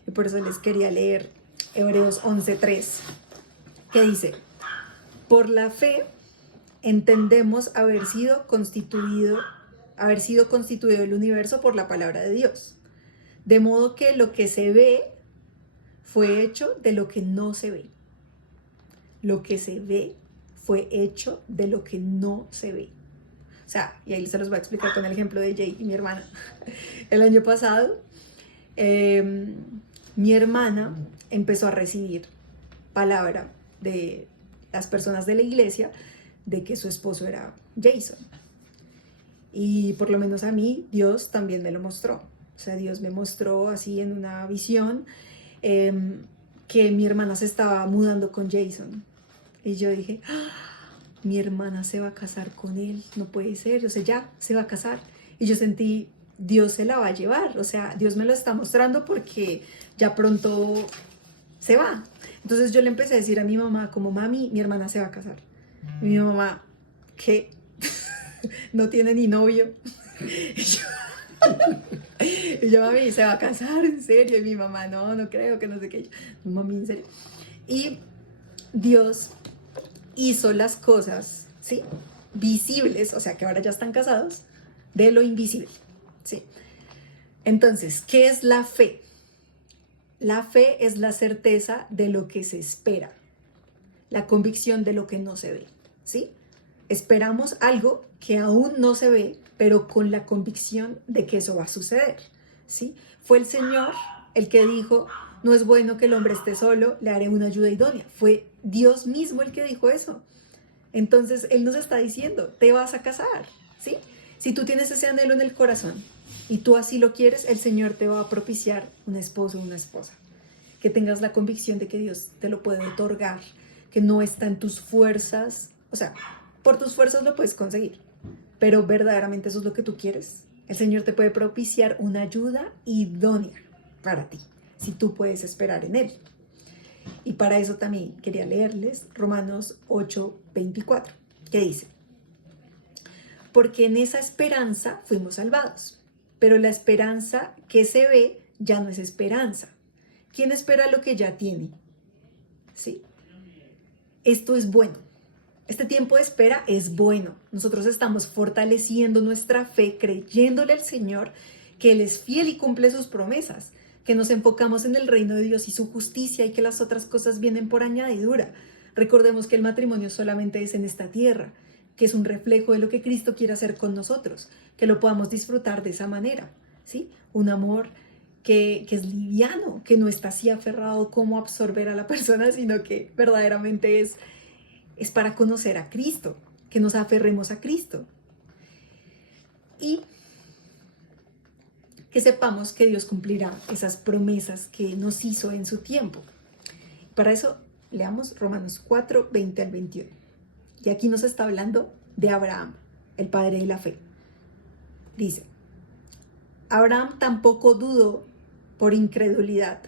Y por eso les quería leer Hebreos 11:3, que dice, por la fe entendemos haber sido constituido el universo por la palabra de Dios. De modo que lo que se ve fue hecho de lo que no se ve. Lo que se ve fue hecho de lo que no se ve. O sea, y ahí se los voy a explicar con el ejemplo de Jay y mi hermana. El año pasado, mi hermana empezó a recibir palabra de las personas de la iglesia de que su esposo era Jason. Y por lo menos a mí, Dios también me lo mostró. O sea, Dios me mostró así en una visión que mi hermana se estaba mudando con Jason. Y yo dije, ¡ah! Mi hermana se va a casar con él, no puede ser, o sea, ya se va a casar. Y yo sentí, Dios se la va a llevar, o sea, Dios me lo está mostrando porque ya pronto se va. Entonces yo le empecé a decir a mi mamá, como, mami, mi hermana se va a casar. Y mi mamá, ¿qué? No tiene ni novio. Y yo, mami, ¿se va a casar? ¿En serio? Y mi mamá, no creo, que no sé qué. Yo, no, mami, en serio. Y Dios hizo las cosas, ¿sí? Visibles, o sea, que ahora ya están casados, de lo invisible, ¿sí? Entonces, ¿qué es la fe? La fe es la certeza de lo que se espera, la convicción de lo que no se ve, ¿sí? Esperamos algo que aún no se ve, pero con la convicción de que eso va a suceder, ¿sí? Fue el Señor el que dijo, no es bueno que el hombre esté solo, le haré una ayuda idónea. Fue Dios mismo el que dijo eso. Entonces, Él nos está diciendo, te vas a casar, ¿sí? Si tú tienes ese anhelo en el corazón y tú así lo quieres, el Señor te va a propiciar un esposo o una esposa. Que tengas la convicción de que Dios te lo puede otorgar, que no está en tus fuerzas, o sea, por tus fuerzas lo puedes conseguir, pero verdaderamente eso es lo que tú quieres. El Señor te puede propiciar una ayuda idónea para ti, si tú puedes esperar en Él. Y para eso también quería leerles Romanos 8:24, que dice, porque en esa esperanza fuimos salvados, pero la esperanza que se ve ya no es esperanza. ¿Quién espera lo que ya tiene? ¿Sí? Esto es bueno. Este tiempo de espera es bueno. Nosotros estamos fortaleciendo nuestra fe, creyéndole al Señor que Él es fiel y cumple sus promesas, que nos enfocamos en el reino de Dios y su justicia y que las otras cosas vienen por añadidura. Recordemos que el matrimonio solamente es en esta tierra, que es un reflejo de lo que Cristo quiere hacer con nosotros, que lo podamos disfrutar de esa manera, ¿sí? Un amor que es liviano, que no está así aferrado como absorber a la persona, sino que verdaderamente es para conocer a Cristo, que nos aferremos a Cristo. Y que sepamos que Dios cumplirá esas promesas que nos hizo en su tiempo. Para eso, leamos Romanos 4:20 al 21. Y aquí nos está hablando de Abraham, el padre de la fe. Dice, Abraham tampoco dudó por incredulidad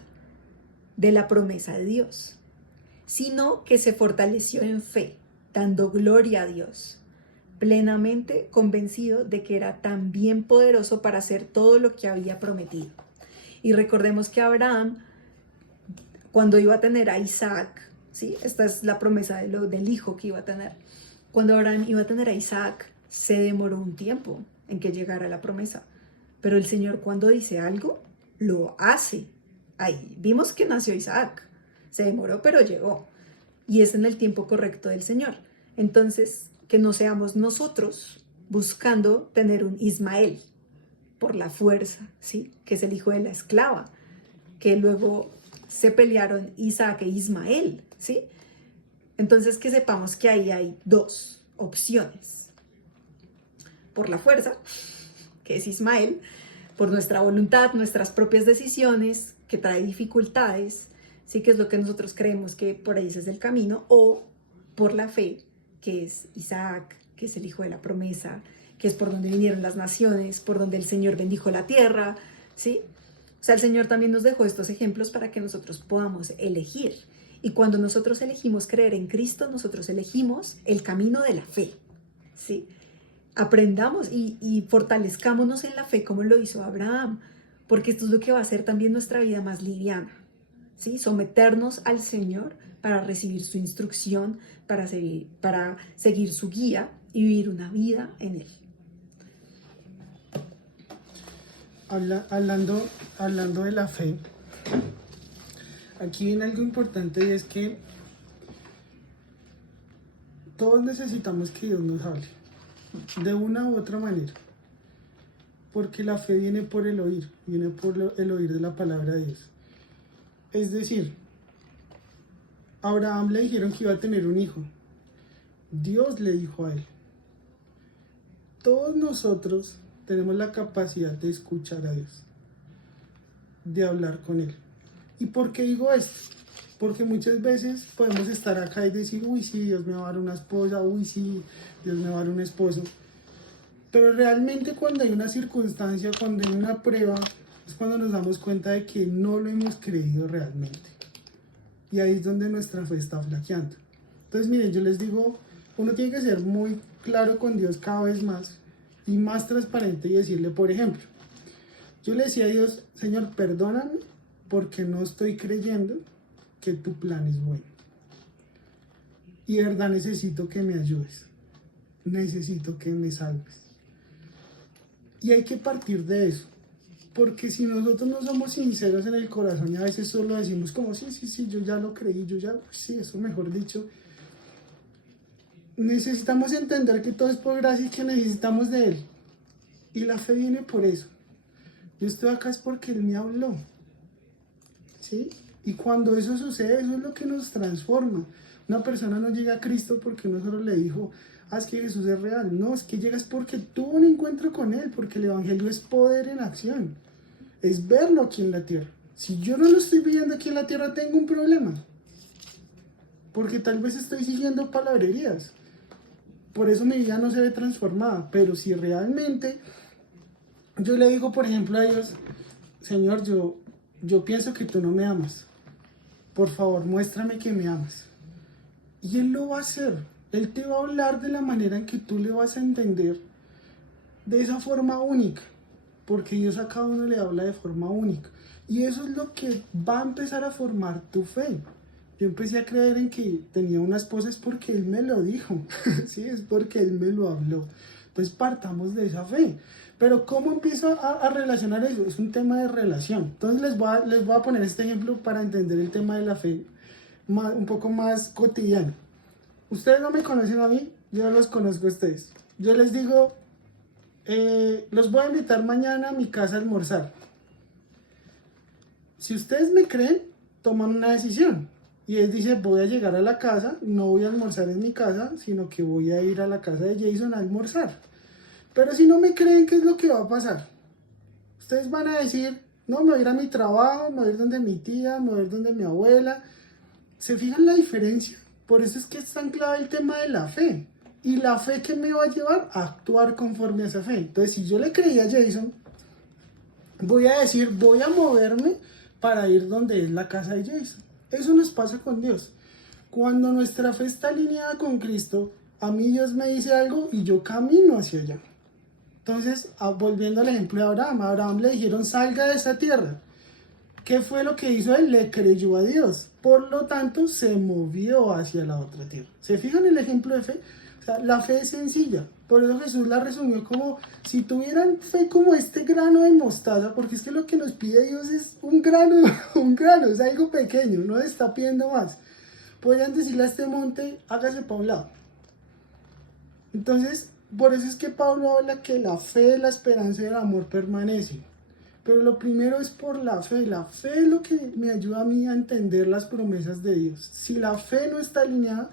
de la promesa de Dios, sino que se fortaleció en fe, dando gloria a Dios, plenamente convencido de que era también poderoso para hacer todo lo que había prometido. Y recordemos que Abraham, cuando iba a tener a Isaac, ¿sí? Esta es la promesa del hijo que iba a tener. Cuando Abraham iba a tener a Isaac, se demoró un tiempo en que llegara la promesa. Pero el Señor, cuando dice algo, lo hace. Ahí vimos que nació Isaac. Se demoró, pero llegó. Y es en el tiempo correcto del Señor. Entonces, que no seamos nosotros buscando tener un Ismael por la fuerza, ¿sí? Que es el hijo de la esclava, que luego se pelearon Isaac e Ismael, ¿sí? Entonces, que sepamos que ahí hay dos opciones. Por la fuerza, que es Ismael, por nuestra voluntad, nuestras propias decisiones, que trae dificultades, sí, que es lo que nosotros creemos que por ahí ese es el camino, o por la fe, que es Isaac, que es el hijo de la promesa, que es por donde vinieron las naciones, por donde el Señor bendijo la tierra, ¿sí? O sea, el Señor también nos dejó estos ejemplos para que nosotros podamos elegir. Y cuando nosotros elegimos creer en Cristo, nosotros elegimos el camino de la fe, ¿sí? Aprendamos y fortalezcámonos en la fe como lo hizo Abraham, porque esto es lo que va a hacer también nuestra vida más liviana, ¿sí? Someternos al Señor para recibir su instrucción, para seguir su guía y vivir una vida en Él. Hablando de la fe, aquí viene algo importante y es que todos necesitamos que Dios nos hable, de una u otra manera, porque la fe viene por el oír, viene por el oír de la palabra de Dios. Es decir, a Abraham le dijeron que iba a tener un hijo. Dios le dijo a él. Todos nosotros tenemos la capacidad de escuchar a Dios, de hablar con Él. ¿Y por qué digo esto? Porque muchas veces podemos estar acá y decir, uy, sí, Dios me va a dar una esposa, uy, sí, Dios me va a dar un esposo. Pero realmente cuando hay una circunstancia, cuando hay una prueba, es cuando nos damos cuenta de que no lo hemos creído realmente. Y ahí es donde nuestra fe está flaqueando. Entonces, miren, yo les digo, uno tiene que ser muy claro con Dios cada vez más y más transparente y decirle, por ejemplo, yo le decía a Dios, Señor, perdóname porque no estoy creyendo que tu plan es bueno. Y de verdad necesito que me ayudes. Necesito que me salves. Y hay que partir de eso. Porque si nosotros no somos sinceros en el corazón y a veces solo decimos como, sí, sí, sí, yo ya lo creí, yo ya, pues sí, eso mejor dicho. Necesitamos entender que todo es por gracia y que necesitamos de Él. Y la fe viene por eso. Yo estoy acá es porque Él me habló. ¿Sí? Y cuando eso sucede, eso es lo que nos transforma. Una persona no llega a Cristo porque uno solo le dijo, ah, es que Jesús es real. No, es que llegas porque tuvo un encuentro con Él, porque el Evangelio es poder en acción. Es verlo aquí en la tierra. Si yo no lo estoy viendo aquí en la tierra, tengo un problema. Porque tal vez estoy siguiendo palabrerías. Por eso mi vida no se ve transformada. Pero si realmente yo le digo, por ejemplo, a Dios, Señor, yo pienso que tú no me amas. Por favor, muéstrame que me amas. Y Él lo va a hacer. Él te va a hablar de la manera en que tú le vas a entender de esa forma única. Porque Dios a cada uno le habla de forma única. Y eso es lo que va a empezar a formar tu fe. Yo empecé a creer en que tenía una esposa es porque Él me lo dijo. Sí, es porque Él me lo habló. Entonces partamos de esa fe. Pero ¿cómo empiezo a relacionar eso? Es un tema de relación. Entonces les voy a poner este ejemplo para entender el tema de la fe un poco más cotidiano. Ustedes no me conocen a mí, yo no los conozco a ustedes. Yo les digo, los voy a invitar mañana a mi casa a almorzar. Si ustedes me creen, toman una decisión. Y él dice, voy a llegar a la casa, no voy a almorzar en mi casa, sino que voy a ir a la casa de Jason a almorzar. Pero si no me creen, ¿qué es lo que va a pasar? Ustedes van a decir, no, me voy a ir a mi trabajo, me voy a ir donde mi tía, me voy a ir donde mi abuela. ¿Se fijan la diferencia? Por eso es que es tan clave el tema de la fe. Y la fe que me va a llevar a actuar conforme a esa fe. Entonces, si yo le creí a Jason, voy a decir, voy a moverme para ir donde es la casa de Jason. Eso nos pasa con Dios. Cuando nuestra fe está alineada con Cristo, a mí Dios me dice algo y yo camino hacia allá. Entonces, volviendo al ejemplo de Abraham, a Abraham le dijeron, salga de esa tierra. ¿Qué fue lo que hizo él? Le creyó a Dios. Por lo tanto, se movió hacia la otra tierra. ¿Se fijan el ejemplo de fe? O sea, la fe es sencilla. Por eso Jesús la resumió como si tuvieran fe como este grano de mostaza, porque es que lo que nos pide Dios es un grano, es algo pequeño, no está pidiendo más. Podrían decirle a este monte, hágase para un lado. Entonces, por eso es que Pablo habla que la fe, la esperanza y el amor permanecen. Pero lo primero es por la fe. La fe es lo que me ayuda a mí a entender las promesas de Dios. Si la fe no está alineada,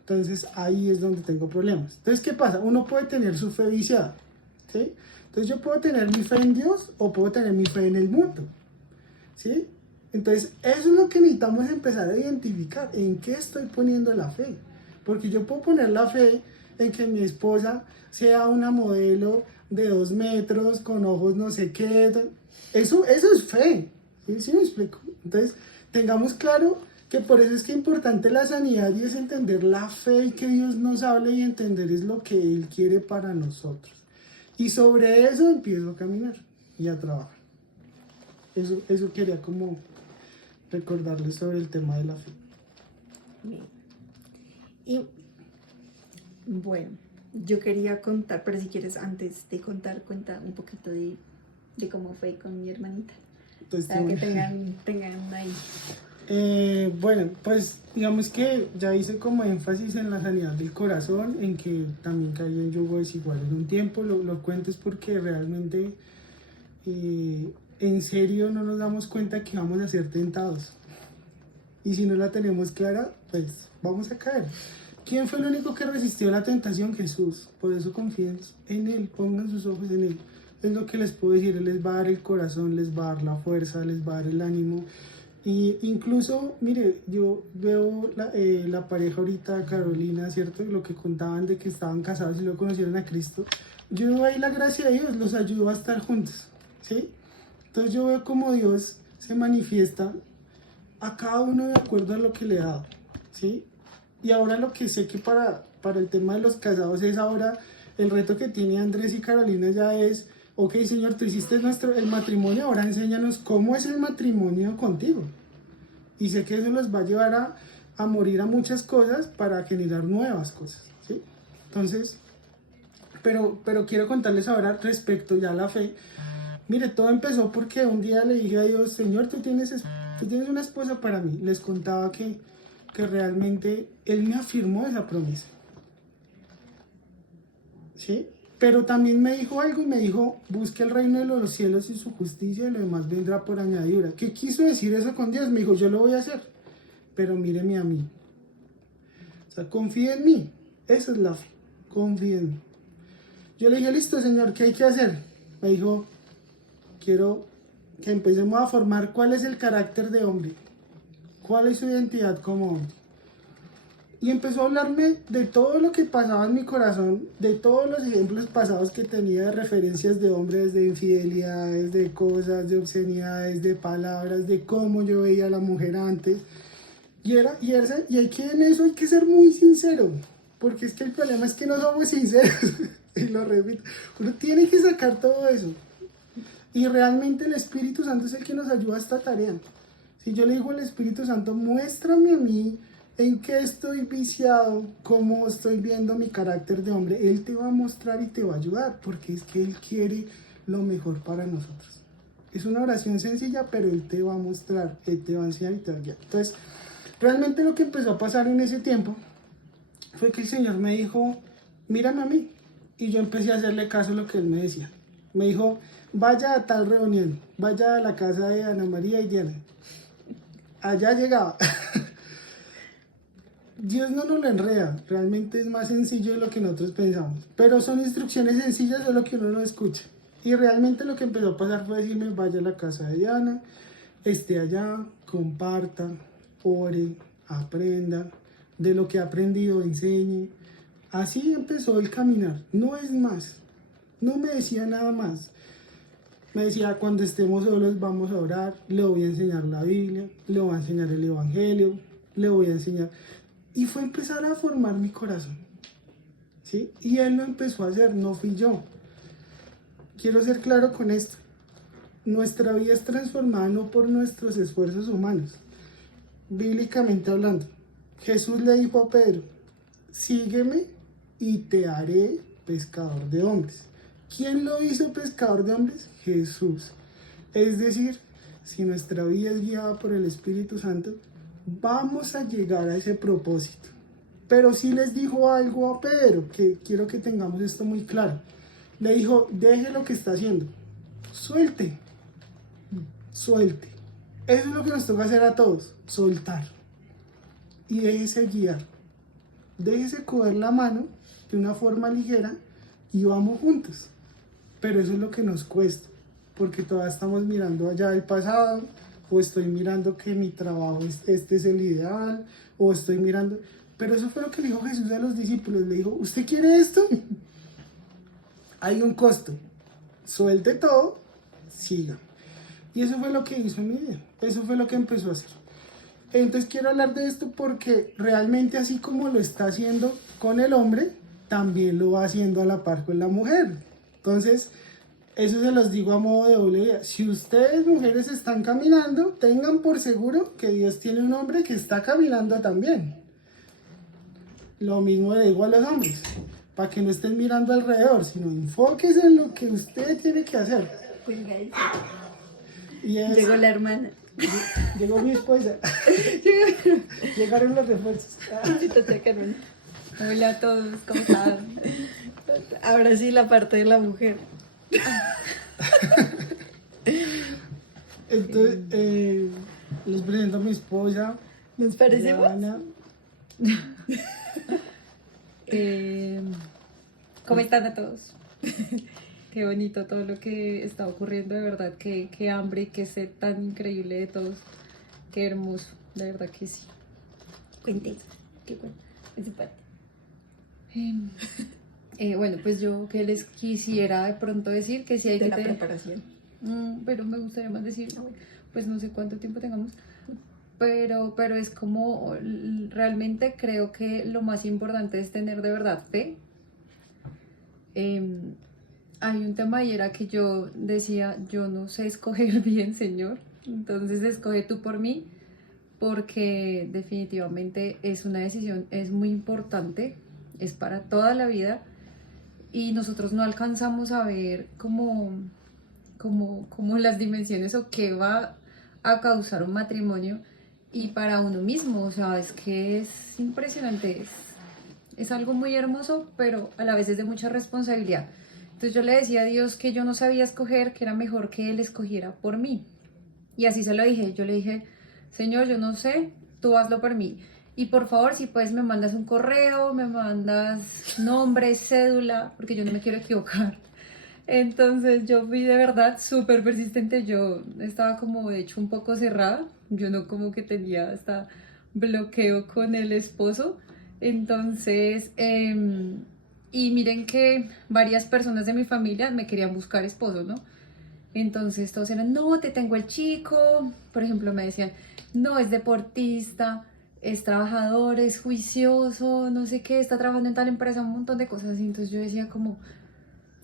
entonces ahí es donde tengo problemas. Entonces, ¿qué pasa? Uno puede tener su fe viciada, ¿sí? Entonces yo puedo tener mi fe en Dios o puedo tener mi fe en el mundo, ¿sí? Entonces, eso es lo que necesitamos empezar a identificar. ¿En qué estoy poniendo la fe? Porque yo puedo poner la fe en que mi esposa sea una modelo de 2 metros, con ojos no sé qué. Eso es fe. ¿Sí me explico? Entonces, tengamos claro que por eso es que es importante la sanidad y es entender la fe y que Dios nos hable y entender es lo que Él quiere para nosotros. Y sobre eso empiezo a caminar y a trabajar. Eso quería como recordarles sobre el tema de la fe. Bien. Y bueno, yo quería contar, pero si quieres antes de contar, cuenta un poquito de cómo fue con mi hermanita. Entonces, Para que tengan ahí. Bueno, pues digamos que ya hice como énfasis en la sanidad del corazón, en que también caí en yugo desigual en un tiempo. Lo cuento es porque realmente en serio no nos damos cuenta que vamos a ser tentados. Y si no la tenemos clara, pues vamos a caer. ¿Quién fue el único que resistió la tentación? Jesús. Por eso confíen en Él, pongan sus ojos en Él. Es lo que les puedo decir, Él les va a dar el corazón, les va a dar la fuerza, les va a dar el ánimo. Y incluso, mire, yo veo la pareja ahorita, Carolina, ¿cierto? Lo que contaban de que estaban casados y luego conocieron a Cristo. Yo veo ahí la gracia de Dios, los ayudó a estar juntos, ¿sí? Entonces yo veo como Dios se manifiesta a cada uno de acuerdo a lo que le ha dado, ¿sí? Y ahora lo que sé que para el tema de los casados es ahora, el reto que tiene Andrés y Carolina ya es, ok, Señor, tú hiciste el matrimonio, ahora enséñanos cómo es el matrimonio contigo. Y sé que eso los va a llevar a morir a muchas cosas para generar nuevas cosas, ¿sí? Entonces, pero quiero contarles ahora respecto ya a la fe. Mire, todo empezó porque un día le dije a Dios, Señor, tú tienes una esposa para mí. Les contaba que realmente Él me afirmó esa promesa. ¿Sí? Pero también me dijo algo y me dijo, busque el reino de los cielos y su justicia y lo demás vendrá por añadidura. ¿Qué quiso decir eso con Dios? Me dijo, yo lo voy a hacer, pero míreme a mí. O sea, confía en mí. Esa es la fe. Confía en mí. Yo le dije, listo, Señor, ¿qué hay que hacer? Me dijo, quiero que empecemos a formar cuál es el carácter de hombre, cuál es su identidad como hombre. Y empezó a hablarme de todo lo que pasaba en mi corazón, de todos los ejemplos pasados que tenía de referencias de hombres, de infidelidades, de cosas, de obscenidades, de palabras, de cómo yo veía a la mujer antes. Y hay que en eso hay que ser muy sincero, porque es que el problema es que no somos sinceros. Y lo repito, uno tiene que sacar todo eso. Y realmente el Espíritu Santo es el que nos ayuda a esta tarea. Si yo le digo al Espíritu Santo, muéstrame a mí en qué estoy viciado, cómo estoy viendo mi carácter de hombre, Él te va a mostrar y te va a ayudar, porque es que Él quiere lo mejor para nosotros. Es una oración sencilla, pero Él te va a mostrar, Él te va a enseñar y te va a guiar. Entonces, realmente lo que empezó a pasar en ese tiempo fue que el Señor me dijo, mírame a mí. Y yo empecé a hacerle caso a lo que Él me decía. Me dijo, vaya a tal reunión, vaya a la casa de Ana María y Diana. Allá llegaba. Dios no nos lo enreda, realmente es más sencillo de lo que nosotros pensamos. Pero son instrucciones sencillas de lo que uno no escucha. Y realmente lo que empezó a pasar fue decirme, vaya a la casa de Diana, esté allá, comparta, ore, aprenda, de lo que ha aprendido enseñe. Así empezó el caminar, no es más, no me decía nada más. Me decía, cuando estemos solos vamos a orar, le voy a enseñar la Biblia, le voy a enseñar el Evangelio, le voy a enseñar. Y fue empezar a formar mi corazón, ¿sí? Y Él lo empezó a hacer, no fui yo. Quiero ser claro con esto. Nuestra vida es transformada no por nuestros esfuerzos humanos, bíblicamente hablando. Jesús le dijo a Pedro, sígueme y te haré pescador de hombres. ¿Quién lo hizo pescador de hombres? Jesús. Es decir, si nuestra vida es guiada por el Espíritu Santo, vamos a llegar a ese propósito. Pero sí les dijo algo a Pedro, que quiero que tengamos esto muy claro. Le dijo, deje lo que está haciendo, suelte. Eso es lo que nos toca hacer a todos, soltar. Y déjese guiar. Déjese coger la mano de una forma ligera y vamos juntos. Pero eso es lo que nos cuesta, porque todavía estamos mirando allá el pasado, o estoy mirando que mi trabajo, este es el ideal, o estoy mirando... Pero eso fue lo que le dijo Jesús a los discípulos, le dijo, ¿usted quiere esto? Hay un costo, suelte todo, siga. Y eso fue lo que hizo en mi vida, eso fue lo que empezó a hacer. Entonces quiero hablar de esto porque realmente así como lo está haciendo con el hombre, también lo va haciendo a la par con la mujer. Entonces, eso se los digo a modo de doble vida. Si ustedes mujeres están caminando, tengan por seguro que Dios tiene un hombre que está caminando también. Lo mismo le digo a los hombres, para que no estén mirando alrededor, sino enfóquense en lo que usted tiene que hacer. Y Llegó la hermana. Llegó mi esposa. Llegaron los refuerzos. Hola a todos, ¿cómo están? Ahora sí la parte de la mujer. Entonces, les presento a mi esposa. ¿Nos parecemos? Diana. ¿Cómo están a todos? Qué bonito todo lo que está ocurriendo, de verdad, qué hambre y qué sed tan increíble de todos. Qué hermoso, de verdad que sí. Cuente. Qué bueno, es simpático. Bueno, pues yo que les quisiera de pronto decir que sí hay De que la tener... preparación. Pero me gustaría más decir, pues no sé cuánto tiempo tengamos, pero es como realmente creo que lo más importante es tener de verdad fe. Hay un tema y era que yo decía, yo no sé escoger bien, Señor, entonces escoge tú por mí, porque definitivamente es una decisión, es muy importante, es para toda la vida y nosotros no alcanzamos a ver como como las dimensiones o qué va a causar un matrimonio y para uno mismo, o sea, es que es impresionante, es algo muy hermoso, pero a la vez es de mucha responsabilidad. Entonces yo le decía a Dios que yo no sabía escoger, que era mejor que Él escogiera por mí. Y así se lo dije, yo le dije, Señor, yo no sé, tú hazlo por mí. Y por favor, si puedes, me mandas un correo, me mandas nombre, cédula, porque yo no me quiero equivocar. Entonces yo fui de verdad súper persistente, yo estaba como de hecho un poco cerrada, yo no como que tenía hasta bloqueo con el esposo. Entonces, y miren que varias personas de mi familia me querían buscar esposo, ¿no? Entonces todos eran, no, te tengo el chico, por ejemplo me decían, no, es deportista, es trabajador, es juicioso, no sé qué, está trabajando en tal empresa, un montón de cosas así. Entonces yo decía como,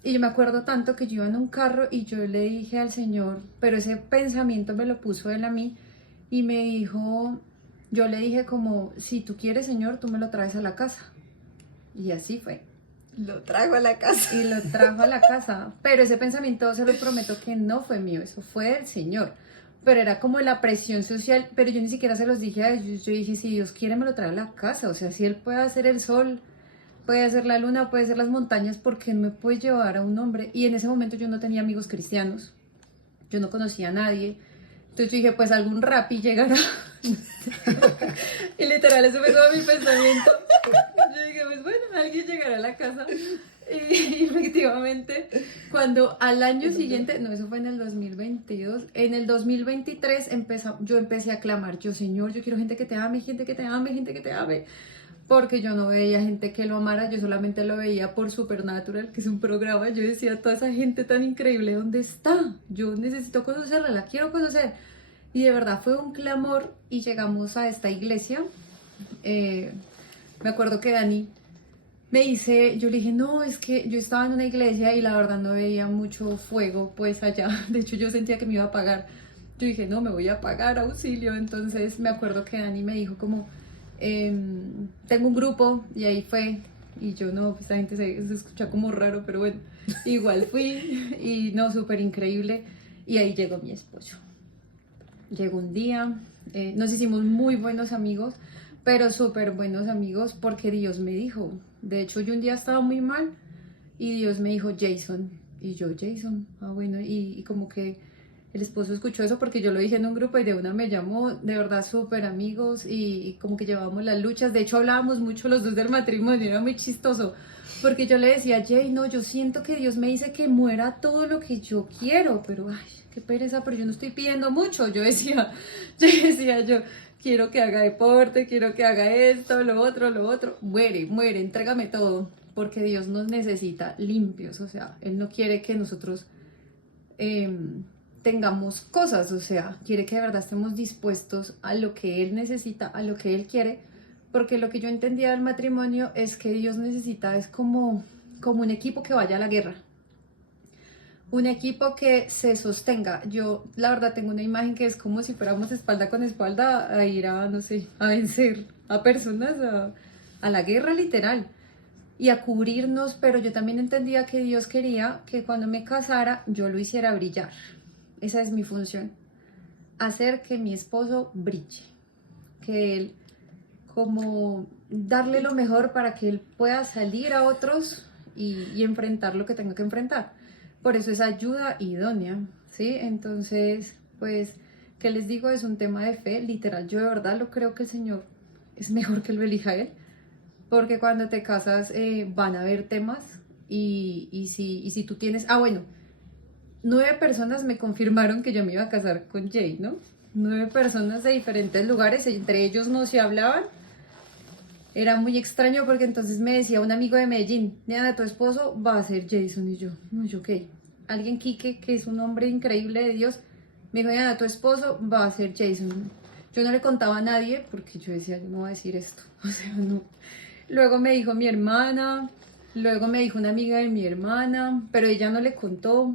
y yo me acuerdo tanto que yo iba en un carro y yo le dije al Señor, pero ese pensamiento me lo puso Él a mí y me dijo, yo le dije como, si tú quieres, Señor, tú me lo traes a la casa. Y así fue. Lo traigo a la casa. Y lo trajo a la casa, pero ese pensamiento se lo prometo que no fue mío, eso fue del Señor, pero era como la presión social, pero yo ni siquiera se los dije a ellos, yo dije, si Dios quiere me lo trae a la casa, o sea, si Él puede hacer el sol, puede hacer la luna, puede hacer las montañas, ¿por qué no me puede llevar a un hombre? Y en ese momento yo no tenía amigos cristianos, yo no conocía a nadie, entonces yo dije, pues algún rapi llegará, y literal eso fue todo mi pensamiento. Yo dije, pues bueno, alguien llegará a la casa. Y efectivamente, cuando al año siguiente, no, eso fue en el 2022, en el 2023 yo empecé a clamar, yo, Señor, yo quiero gente que te ame, gente que te ame, gente que te ame. Porque yo no veía gente que lo amara, yo solamente lo veía por Supernatural, que es un programa. Yo decía, toda esa gente tan increíble, ¿dónde está? Yo necesito conocerla, la quiero conocer. Y de verdad fue un clamor y llegamos a esta iglesia. Me acuerdo que Dani yo le dije, no, es que yo estaba en una iglesia y la verdad no veía mucho fuego pues allá. De hecho yo sentía que me iba a apagar. Yo dije, no, me voy a apagar, auxilio. Entonces me acuerdo que Dani me dijo como, tengo un grupo y ahí fue. Y yo no, pues esta gente se escucha como raro, pero bueno, igual fui y no, súper increíble. Y ahí llegó mi esposo. Llegó un día, nos hicimos muy buenos amigos, pero súper buenos amigos porque Dios me dijo, de hecho yo un día estaba muy mal y Dios me dijo, Jason, y yo, Jason, bueno, y como que el esposo escuchó eso porque yo lo dije en un grupo y de una me llamó, de verdad súper amigos y como que llevábamos las luchas, de hecho hablábamos mucho los dos del matrimonio, era muy chistoso, porque yo le decía, Jay, no, yo siento que Dios me dice que muera todo lo que yo quiero, pero ay, qué pereza, pero yo no estoy pidiendo mucho, yo decía, yo quiero que haga deporte, quiero que haga esto, lo otro, muere, entrégame todo, porque Dios nos necesita limpios, o sea, Él no quiere que nosotros tengamos cosas, o sea, quiere que de verdad estemos dispuestos a lo que Él necesita, a lo que Él quiere, porque lo que yo entendía del matrimonio es que Dios necesita, es como un equipo que vaya a la guerra, un equipo que se sostenga. Yo la verdad tengo una imagen que es como si fuéramos espalda con espalda a ir a, no sé, a vencer a personas, a la guerra literal y a cubrirnos, pero yo también entendía que Dios quería que cuando me casara yo lo hiciera brillar. Esa es mi función, hacer que mi esposo brille, que él, como darle lo mejor para que él pueda salir a otros y enfrentar lo que tenga que enfrentar. Por eso es ayuda idónea, ¿sí? Entonces, pues, ¿qué les digo? Es un tema de fe, literal. Yo de verdad lo creo que el Señor es mejor que lo elija Él, porque cuando te casas van a haber temas y si tú tienes... bueno, 9 personas me confirmaron que yo me iba a casar con Jay, ¿no? 9 personas de diferentes lugares, entre ellos no se hablaban. Era muy extraño porque entonces me decía un amigo de Medellín, nada, tu esposo va a ser Jason, y yo, no, yo qué. Alguien, Quique, que es un hombre increíble de Dios, me dijo, nada, tu esposo va a ser Jason. Yo no le contaba a nadie porque yo decía, yo no voy a decir esto, o sea, no. Luego me dijo mi hermana, luego me dijo una amiga de mi hermana, pero ella no le contó.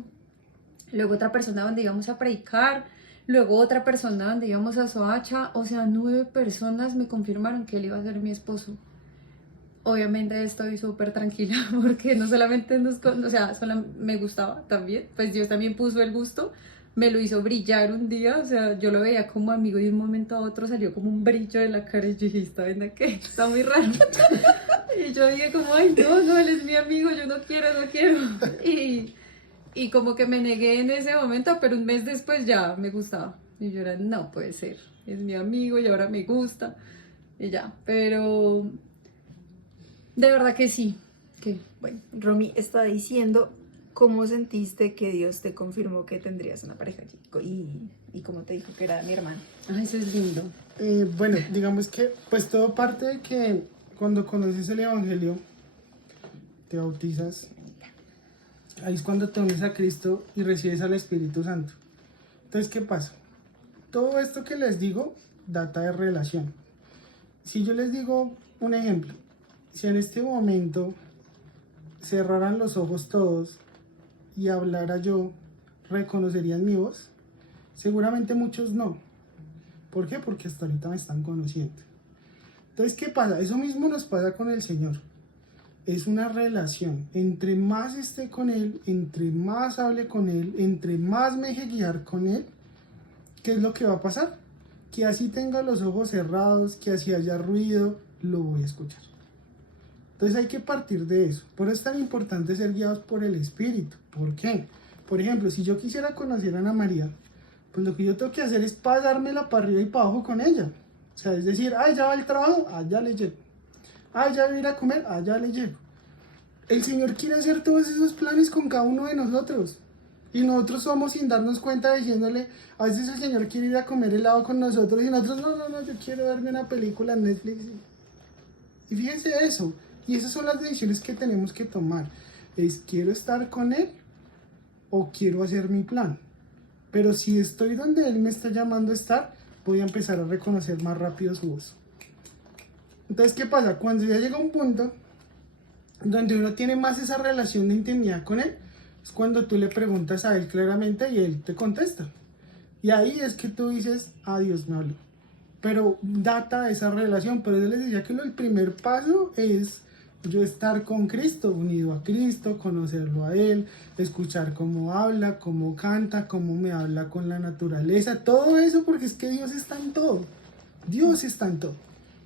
Luego otra persona donde íbamos a predicar, luego otra persona donde íbamos a Soacha, o sea, 9 personas me confirmaron que él iba a ser mi esposo. obviamente estoy súper tranquila porque no solamente o sea, me gustaba también, pues Dios también puso el gusto, me lo hizo brillar un día, o sea, yo lo veía como amigo y de un momento a otro salió como un brillo de la cara y yo dije, ¿está viendo qué? Está muy raro. Y yo dije como, ay, no, él es mi amigo, yo no quiero. Y como que me negué en ese momento, pero un mes después ya me gustaba. Y yo era, no puede ser, es mi amigo y ahora me gusta. Y ya, pero de verdad que sí, que Bueno, Romy está diciendo cómo sentiste que Dios te confirmó que tendrías una pareja y cómo te dijo que era mi hermano. ay, eso es lindo. Bueno, digamos que pues todo parte de que cuando conoces el Evangelio, te bautizas, ahí es cuando te unes a Cristo y recibes al Espíritu Santo. Entonces, ¿qué pasa? Todo esto que les digo data de relación. Si yo les digo un ejemplo, si en este momento cerraran los ojos todos y hablara yo, ¿reconocerían mi voz? Seguramente muchos no. ¿Por qué? Porque hasta ahorita me están conociendo. Entonces, ¿qué pasa? Eso mismo nos pasa con el Señor. Es una relación. Entre más esté con Él, entre más hable con Él, entre más me deje guiar con Él, ¿qué es lo que va a pasar? Que así tenga los ojos cerrados, que así haya ruido, lo voy a escuchar. Entonces hay que partir de eso. Por eso es tan importante ser guiados por el Espíritu. ¿Por qué? Por ejemplo, si yo quisiera conocer a Ana María, pues lo que yo tengo que hacer es pasármela para arriba y para abajo con ella. O sea, es decir, ya va al trabajo, allá le llego. Ya va a ir a comer, allá le llego. El Señor quiere hacer todos esos planes con cada uno de nosotros. Y nosotros somos sin darnos cuenta diciéndole, a veces el Señor quiere ir a comer helado con nosotros y nosotros, no, yo quiero verme una película en Netflix. Y fíjense eso. Y esas son las decisiones que tenemos que tomar. Es, ¿quiero estar con Él o quiero hacer mi plan? Pero si estoy donde Él me está llamando a estar, voy a empezar a reconocer más rápido su voz. Entonces, ¿qué pasa? Cuando ya llega un punto donde uno tiene más esa relación de intimidad con Él, es cuando tú le preguntas a Él claramente y Él te contesta. Y ahí es que tú dices, Dios me habló. Pero data de esa relación. Por eso les decía que el primer paso es yo estar con Cristo, unido a Cristo, conocerlo a Él, escuchar cómo habla, cómo canta, cómo me habla con la naturaleza, todo eso, porque es que Dios está en todo. Dios está en todo.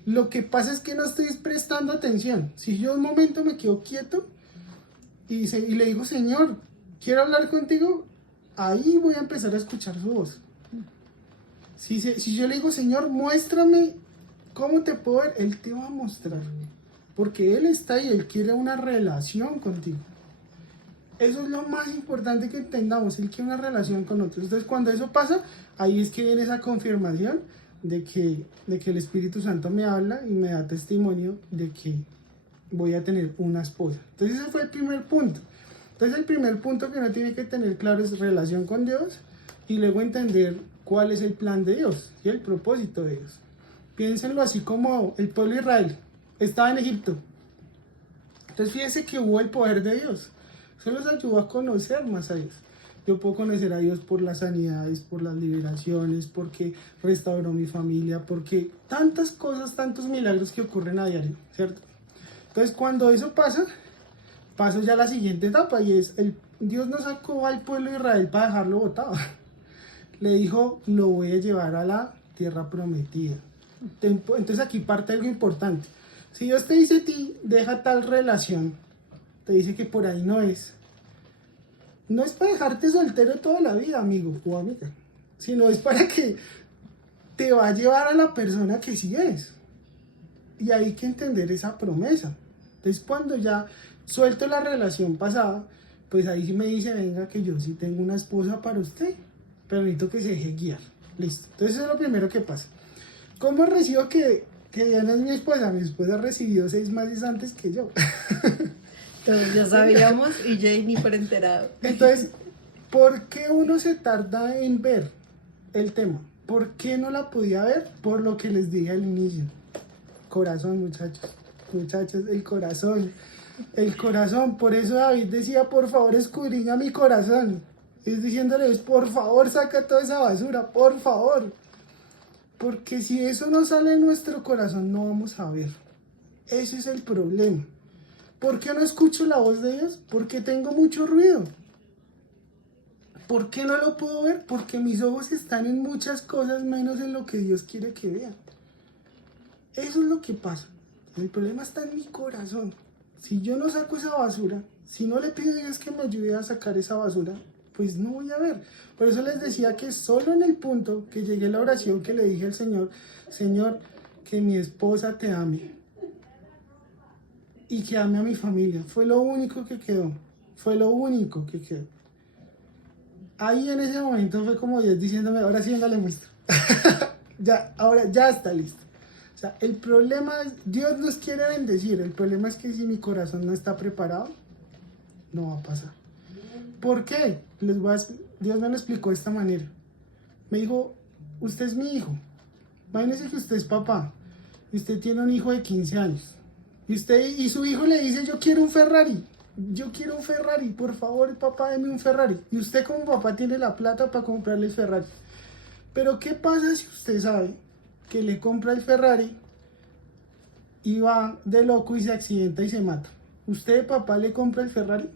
Lo que pasa es que no estoy prestando atención. Si yo un momento me quedo quieto y le digo, Señor, quiero hablar contigo, ahí voy a empezar a escuchar su voz. Si yo le digo, Señor, muéstrame cómo te puedo ver, Él te va a mostrar. Porque Él está ahí, Él quiere una relación contigo. Eso es lo más importante que entendamos, Él quiere una relación con otros. Entonces, cuando eso pasa, ahí es que viene esa confirmación de que el Espíritu Santo me habla y me da testimonio de que voy a tener una esposa. Entonces, ese fue el primer punto. Entonces, el primer punto que uno tiene que tener claro es relación con Dios y luego entender cuál es el plan de Dios y el propósito de Dios. Piénsenlo así como el pueblo de Israel estaba en Egipto. Entonces fíjense que hubo el poder de Dios. Eso los ayudó a conocer más a Dios. Yo puedo conocer a Dios por las sanidades, por las liberaciones, porque restauró mi familia, porque tantas cosas, tantos milagros que ocurren a diario, ¿cierto? Entonces cuando eso pasa, paso ya a la siguiente etapa y es, Dios no sacó al pueblo de Israel para dejarlo botado. Le dijo, lo voy a llevar a la tierra prometida. Entonces aquí parte algo importante. Si Dios te dice a ti, deja tal relación, te dice que por ahí no es para dejarte soltero toda la vida, amigo o amiga, sino es para que te va a llevar a la persona que sí es. Y hay que entender esa promesa. Entonces cuando ya suelto la relación pasada, pues ahí sí me dice, venga que yo sí tengo una esposa para usted, pero necesito que se deje guiar. Listo. Entonces eso es lo primero que pasa. ¿Cómo recibo que Diana es mi esposa? Mi esposa recibió 6 meses antes que yo. Todos ya sabíamos y Jay ni por enterado. Entonces, ¿por qué uno se tarda en ver el tema? ¿Por qué no la podía ver? Por lo que les dije al inicio. Corazón, muchachos. Muchachos, el corazón. El corazón. Por eso David decía, por favor, escudriña mi corazón. Es diciéndoles, por favor, saca toda esa basura, por favor. Porque si eso no sale de nuestro corazón, no vamos a ver. Ese es el problema. ¿Por qué no escucho la voz de Dios? Porque tengo mucho ruido. ¿Por qué no lo puedo ver? Porque mis ojos están en muchas cosas menos en lo que Dios quiere que vean. Eso es lo que pasa. El problema está en mi corazón. Si yo no saco esa basura, si no le pido a Dios que me ayude a sacar esa basura, pues no voy a ver. Por eso les decía que solo en el punto que llegué a la oración que le dije al Señor, Señor, que mi esposa te ame y que ame a mi familia. Fue lo único que quedó. Fue lo único que quedó. Ahí en ese momento fue como Dios diciéndome, ahora sí, venga, le muestro. Ahora ya está listo. O sea, el problema es, Dios nos quiere bendecir, el problema es que si mi corazón no está preparado, no va a pasar. ¿Por qué? Dios me lo explicó de esta manera. Me dijo, usted es mi hijo. Imagínese que usted es papá y usted tiene un hijo de 15 años. Y su hijo le dice, yo quiero un Ferrari. Yo quiero un Ferrari, por favor, papá, deme un Ferrari. Y usted como papá tiene la plata para comprarle el Ferrari. Pero ¿qué pasa si usted sabe que le compra el Ferrari y va de loco y se accidenta y se mata? ¿Usted, papá, le compra el Ferrari?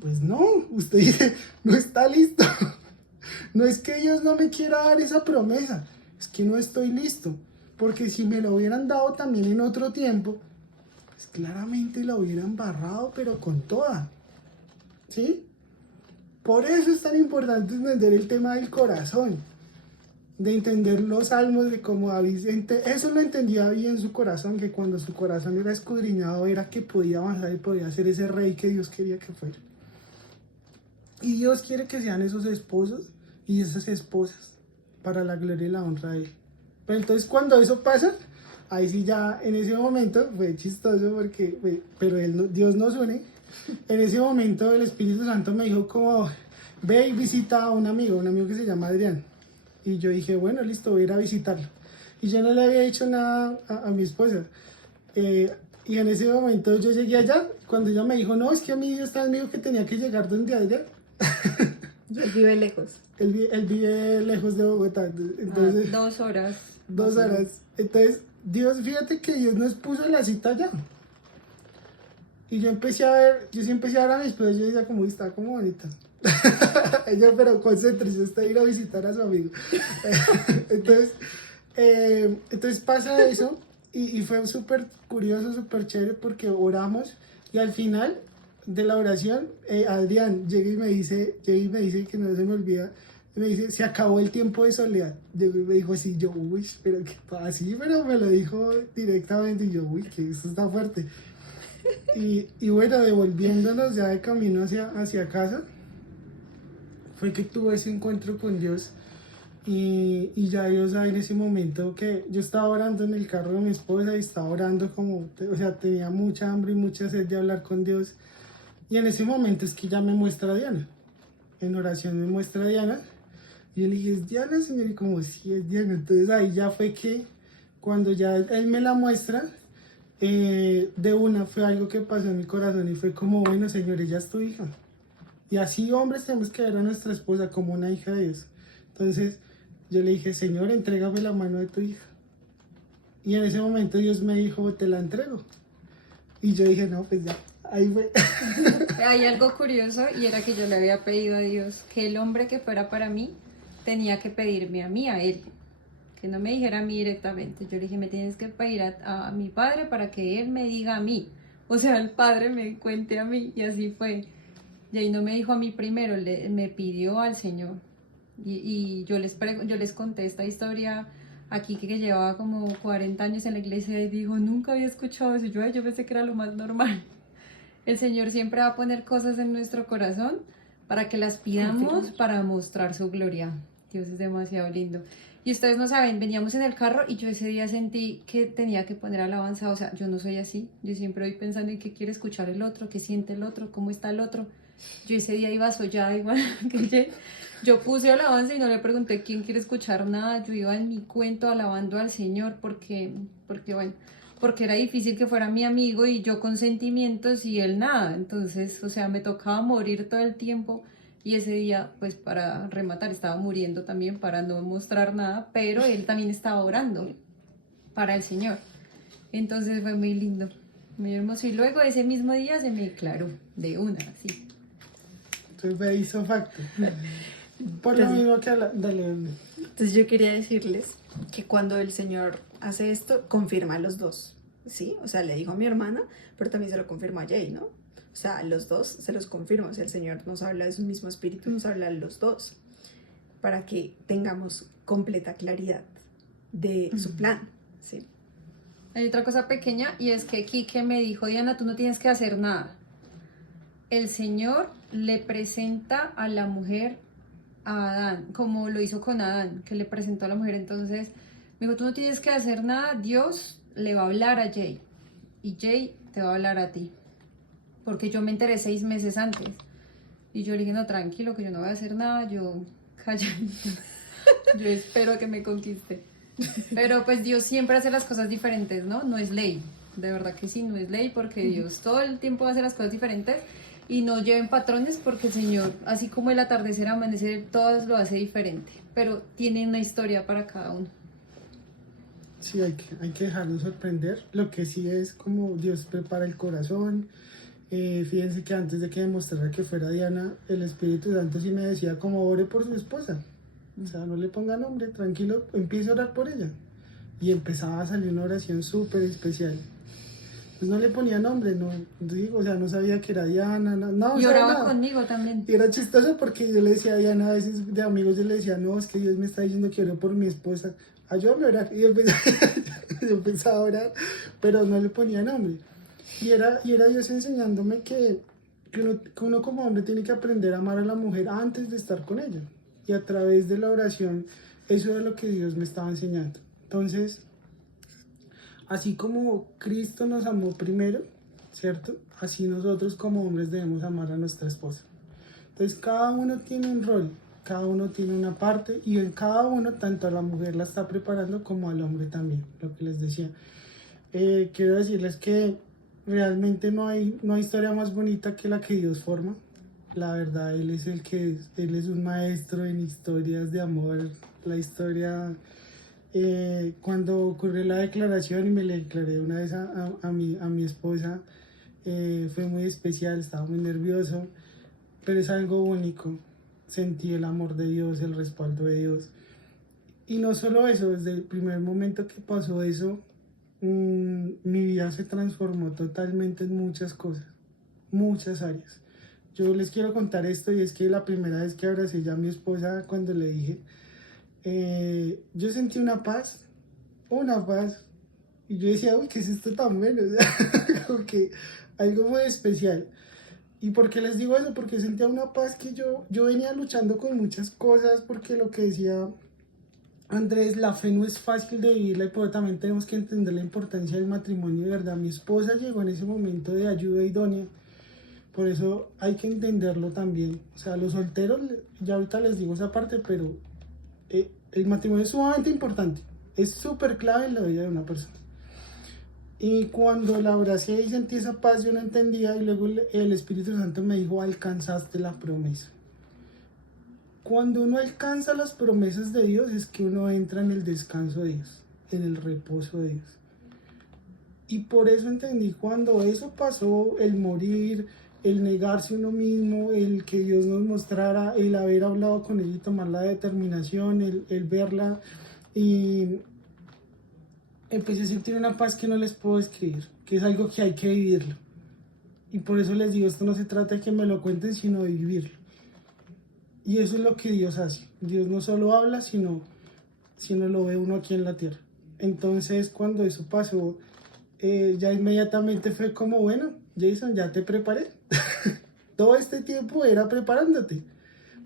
Pues no, usted dice, no está listo. No es que Dios no me quiera dar esa promesa, es que no estoy listo. Porque si me lo hubieran dado también en otro tiempo, pues claramente la hubieran barrado, pero con toda. ¿Sí? Por eso es tan importante entender el tema del corazón, de entender los salmos, de cómo David, eso lo entendía bien su corazón, que cuando su corazón era escudriñado era que podía avanzar y podía ser ese rey que Dios quería que fuera. Y Dios quiere que sean esos esposos y esas esposas para la gloria y la honra de Él. Pero entonces cuando eso pasa, ahí sí ya en ese momento fue chistoso porque, pero Dios nos une. En ese momento el Espíritu Santo me dijo como, ve y visita a un amigo que se llama Adrián. Y yo dije, bueno, listo, voy a ir a visitarlo. Y yo no le había dicho nada a mi esposa. Y en ese momento yo llegué allá, cuando ella me dijo, no, es que a mí Dios también me dijo que tenía que llegar donde Adrián. Él vive lejos. Él vive lejos de Bogotá. Entonces, 2 horas. 2 horas. Entonces, fíjate que Dios nos puso la cita allá. Y yo sí empecé a ver a mi esposa, yo decía como, está como bonita. Ella, pero concéntrese, está a ir a visitar a su amigo. Entonces pasa eso y fue súper curioso, súper chévere porque oramos y al final de la oración, Adrián llega y me dice que no se me olvida, me dice, se acabó el tiempo de soledad. Llegó y me dijo así, yo, uy, pero qué pasa, así, pero me lo dijo directamente y yo, uy, que eso está fuerte. Y bueno, devolviéndonos ya de camino hacia casa, fue que tuve ese encuentro con Dios y ya Dios en ese momento que yo estaba orando en el carro de mi esposa y estaba orando como, o sea, tenía mucha hambre y mucha sed de hablar con Dios y en ese momento es que ya me muestra a Diana, en oración me muestra a Diana y yo le dije, ¿es Diana, Señor? Y como, sí, es Diana. Entonces ahí ya fue que cuando ya Él me la muestra, de una fue algo que pasó en mi corazón y fue como, bueno, Señor, ella es tu hija. Y así hombres tenemos que ver a nuestra esposa como una hija de Dios. Entonces yo le dije, Señor, entrégame la mano de tu hija. Y en ese momento Dios me dijo, te la entrego. Y yo dije, no, pues ya, ahí fue. Hay algo curioso y era que yo le había pedido a Dios que el hombre que fuera para mí tenía que pedirme a mí, a él. Que no me dijera a mí directamente. Yo le dije, me tienes que pedir a mi padre para que él me diga a mí. O sea, el padre me cuente a mí y así fue. Y ahí no me dijo a mí primero, me pidió al Señor. Y yo les conté esta historia aquí que llevaba como 40 años en la iglesia y dijo, nunca había escuchado eso. Yo pensé que era lo más normal. El Señor siempre va a poner cosas en nuestro corazón para que las pidamos para mostrar su gloria. Dios es demasiado lindo. Y ustedes no saben, veníamos en el carro y yo ese día sentí que tenía que poner alabanza. O sea, yo no soy así. Yo siempre voy pensando en qué quiere escuchar el otro, qué siente el otro, cómo está el otro. Yo ese día iba sollada igual que yo puse alabanza y no le pregunté quién quiere escuchar nada. Yo iba en mi cuento alabando al Señor porque era difícil que fuera mi amigo y yo con sentimientos y él nada. Entonces, o sea, me tocaba morir todo el tiempo. Y ese día, pues para rematar, estaba muriendo también para no mostrar nada, pero él también estaba orando para el Señor. Entonces fue muy lindo, muy hermoso. Y luego ese mismo día se me declaró de una, así. Entonces fue hizo facto. Por lo mismo que dale, dale. Entonces yo quería decirles que cuando el Señor hace esto, confirma a los dos, ¿sí? O sea, le dijo a mi hermana, pero también se lo confirmó a Jay, ¿no? O sea, a los dos se los confirma. O sea, el Señor nos habla de su mismo espíritu, nos habla de los dos, para que tengamos completa claridad de su plan, ¿sí? Hay otra cosa pequeña y es que Quique me dijo, Diana, tú no tienes que hacer nada. El Señor le presenta a la mujer a Adán, como lo hizo con Adán, que le presentó a la mujer. Entonces me dijo, tú no tienes que hacer nada, Dios le va a hablar a Jay y Jay te va a hablar a ti. Porque yo me enteré 6 meses antes. Y yo le dije, no, tranquilo, que yo no voy a hacer nada, yo calladito. Yo espero que me conquiste. Pero pues Dios siempre hace las cosas diferentes, ¿no? No es ley. De verdad que sí, no es ley, porque Dios todo el tiempo hace las cosas diferentes. Y no lleven patrones, porque el Señor, así como el atardecer, amanecer, todo lo hace diferente. Pero tiene una historia para cada uno. Sí, hay que dejarnos sorprender. Lo que sí es como Dios prepara el corazón. Fíjense que antes de que demostrara que fuera Diana, el Espíritu Santo sí me decía como ore por su esposa. O sea, no le ponga nombre, tranquilo, empiece a orar por ella. Y empezaba a salir una oración súper especial. Pues no le ponía nombre, no, digo, o sea, no sabía que era Diana, no Y sabía oraba nada. conmigo también. Y era chistoso porque yo le decía a Diana, a veces de amigos, yo le decía, no, es que Dios me está diciendo que ore por mi esposa. Ayúdame a orar. Y yo empezaba a orar, pero no le ponía nombre. Y era Dios enseñándome que uno como hombre tiene que aprender a amar a la mujer antes de estar con ella. Y a través de la oración, eso era lo que Dios me estaba enseñando. Entonces, así como Cristo nos amó primero, ¿cierto? Así nosotros como hombres debemos amar a nuestra esposa. Entonces, cada uno tiene un rol, cada uno tiene una parte, y en cada uno, tanto a la mujer la está preparando como al hombre también, lo que les decía. Quiero decirles que realmente no hay historia más bonita que la que Dios forma. La verdad, Él es Él es un maestro en historias de amor. La historia, cuando ocurrió la declaración y me le declaré una vez a mi esposa, fue muy especial, estaba muy nervioso, pero es algo único. Sentí el amor de Dios, el respaldo de Dios. Y no solo eso, desde el primer momento que pasó eso, mi vida se transformó totalmente en muchas cosas, muchas áreas. Yo les quiero contar esto, y es que la primera vez que abracé ya a mi esposa, cuando le dije, yo sentí una paz, y yo decía, uy, ¿qué es esto tan bueno? O sea, como que algo muy especial. ¿Y por qué les digo eso? Porque sentía una paz que yo venía luchando con muchas cosas, porque lo que decía Andrés, la fe no es fácil de vivirla, pero también tenemos que entender la importancia del matrimonio, de verdad. Mi esposa llegó en ese momento de ayuda idónea, por eso hay que entenderlo también. O sea, los solteros, ya ahorita les digo esa parte, pero el matrimonio es sumamente importante, es súper clave en la vida de una persona. Y cuando la abracé y sentí esa paz, yo no entendía, y luego el Espíritu Santo me dijo, alcanzaste la promesa. Cuando uno alcanza las promesas de Dios es que uno entra en el descanso de Dios, en el reposo de Dios. Y por eso entendí, cuando eso pasó, el morir, el negarse uno mismo, el que Dios nos mostrara, el haber hablado con ella y tomar la determinación, el verla, y empecé a sentir una paz que no les puedo describir, que es algo que hay que vivirlo. Y por eso les digo, esto no se trata de que me lo cuenten, sino de vivirlo. Y eso es lo que Dios hace. Dios no solo habla, sino lo ve uno aquí en la tierra. Entonces, cuando eso pasó, ya inmediatamente fue como, bueno, Jason, ya te preparé. Todo este tiempo era preparándote,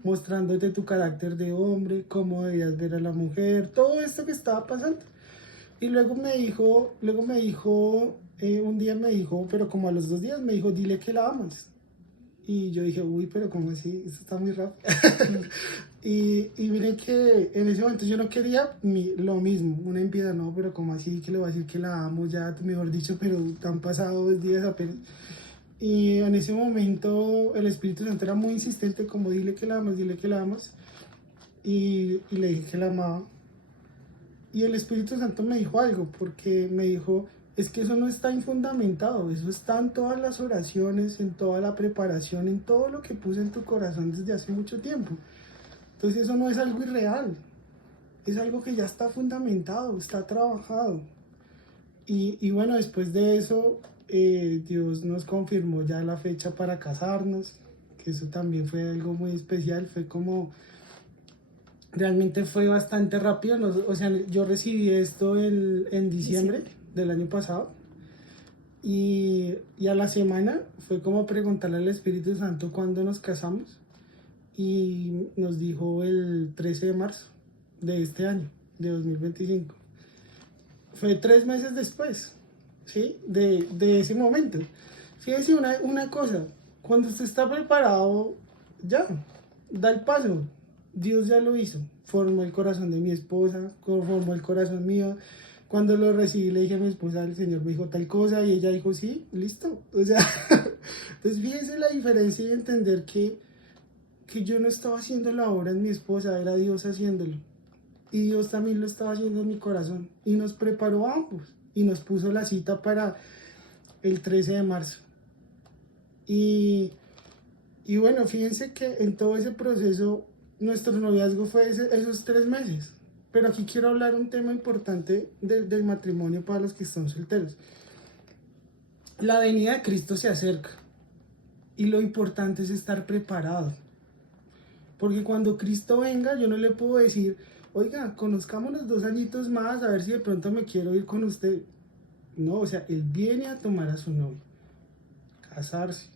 mostrándote tu carácter de hombre, cómo debías ver a la mujer, todo esto que estaba pasando. Y luego me dijo, un día me dijo, pero como a los 2 días, me dijo, dile que la amas. Y yo dije, uy, pero ¿cómo así? Esto está muy rápido. y miren que en ese momento yo no quería lo mismo, una impiedad, no, pero ¿cómo así? Que le voy a decir que la amo ya, mejor dicho, pero han pasado 2 días apenas. Y en ese momento el Espíritu Santo era muy insistente, como dile que la amas, dile que la amas. Y le dije que la amaba. Y el Espíritu Santo me dijo algo, porque me dijo, es que eso no está infundamentado, eso está en todas las oraciones, en toda la preparación, en todo lo que puse en tu corazón desde hace mucho tiempo. Entonces eso no es algo irreal, es algo que ya está fundamentado, está trabajado. Y bueno, después de eso, Dios nos confirmó ya la fecha para casarnos, que eso también fue algo muy especial, fue como, realmente fue bastante rápido, o sea, yo recibí esto en diciembre del año pasado, y a la semana fue como preguntarle al Espíritu Santo cuándo nos casamos, y nos dijo el 13 de marzo de este año, de 2025. Fue 3 meses después, ¿sí? De ese momento. Fíjense una cosa, cuando usted está preparado, ya, da el paso. Dios ya lo hizo. Formó el corazón de mi esposa, formó el corazón mío. Cuando lo recibí, le dije a mi esposa, el Señor me dijo tal cosa, y ella dijo, sí, listo. O sea, entonces fíjense la diferencia y entender que yo no estaba haciendo la obra en mi esposa, era Dios haciéndolo. Y Dios también lo estaba haciendo en mi corazón. Y nos preparó a ambos. Y nos puso la cita para el 13 de marzo. Y bueno, fíjense que en todo ese proceso, nuestro noviazgo fue esos 3 meses. Pero aquí quiero hablar un tema importante del matrimonio para los que están solteros. La venida de Cristo se acerca. Y lo importante es estar preparado. Porque cuando Cristo venga, yo no le puedo decir, oiga, conozcámonos 2 añitos más, a ver si de pronto me quiero ir con usted. No, o sea, Él viene a tomar a su novio, casarse.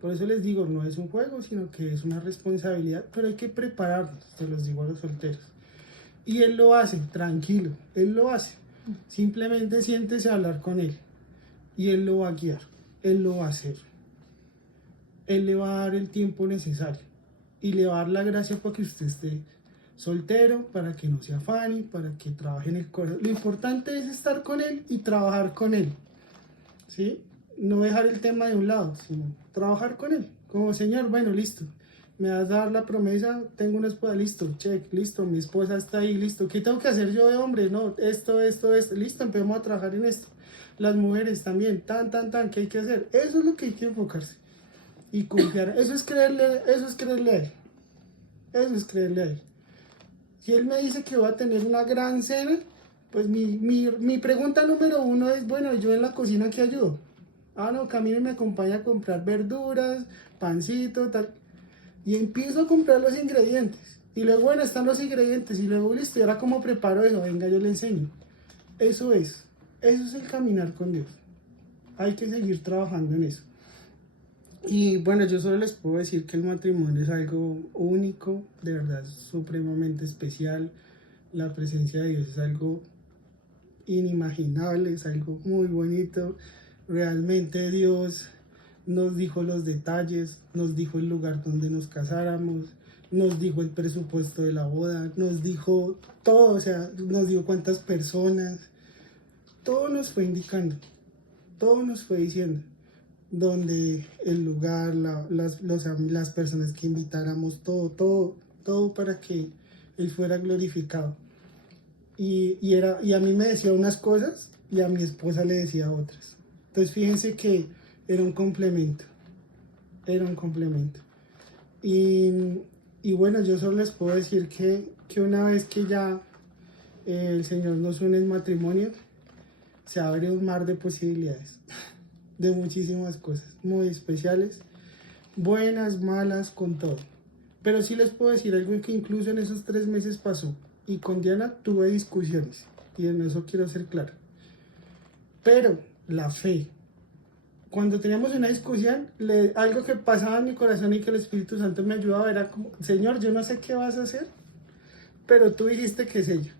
Por eso les digo, no es un juego, sino que es una responsabilidad, pero hay que prepararnos, se los digo a los solteros. Y Él lo hace, tranquilo, Él lo hace. Simplemente siéntese a hablar con Él. Y Él lo va a guiar, Él lo va a hacer. Él le va a dar el tiempo necesario. Y le va a dar la gracia para que usted esté soltero, para que no se afane, para que trabaje en el corazón. Lo importante es estar con Él y trabajar con Él, ¿sí? No dejar el tema de un lado, sino trabajar con Él. Como, Señor, bueno, listo, me vas a dar la promesa, tengo una esposa, listo, check, listo, mi esposa está ahí, listo. ¿Qué tengo que hacer yo de hombre? No, esto, listo, empecemos a trabajar en esto. Las mujeres también, ¿qué hay que hacer? Eso es lo que hay que enfocarse y confiar. Eso es creerle a Él. Eso es creerle a Él. Si Él me dice que voy a tener una gran cena, pues mi pregunta número 1 es, bueno, yo en la cocina, ¿qué ayudo? Ah, no, Camilo me acompaña a comprar verduras, pancito, tal. Y empiezo a comprar los ingredientes. Y luego, bueno, están los ingredientes. Y luego, listo, ¿y ahora cómo preparo eso? Venga, yo le enseño. Eso es el caminar con Dios. Hay que seguir trabajando en eso. Y bueno, yo solo les puedo decir que el matrimonio es algo único, de verdad, supremamente especial. La presencia de Dios es algo inimaginable, es algo muy bonito. Realmente Dios nos dijo los detalles, nos dijo el lugar donde nos casáramos, nos dijo el presupuesto de la boda, nos dijo todo, o sea, nos dijo cuántas personas. Todo nos fue indicando, todo nos fue diciendo. Donde el lugar, las personas que invitáramos, todo para que Él fuera glorificado. Y a mí me decía unas cosas y a mi esposa le decía otras. Entonces fíjense que era un complemento. Y bueno, yo solo les puedo decir que una vez que ya el Señor nos une en matrimonio, se abre un mar de posibilidades. De muchísimas cosas muy especiales, buenas, malas, con todo. Pero sí les puedo decir algo que incluso en esos 3 meses pasó. Y con Diana tuve discusiones. Y en eso quiero ser claro. Pero la fe. Cuando teníamos una discusión, algo que pasaba en mi corazón y que el Espíritu Santo me ayudaba era como, Señor, yo no sé qué vas a hacer, pero tú dijiste que es ella.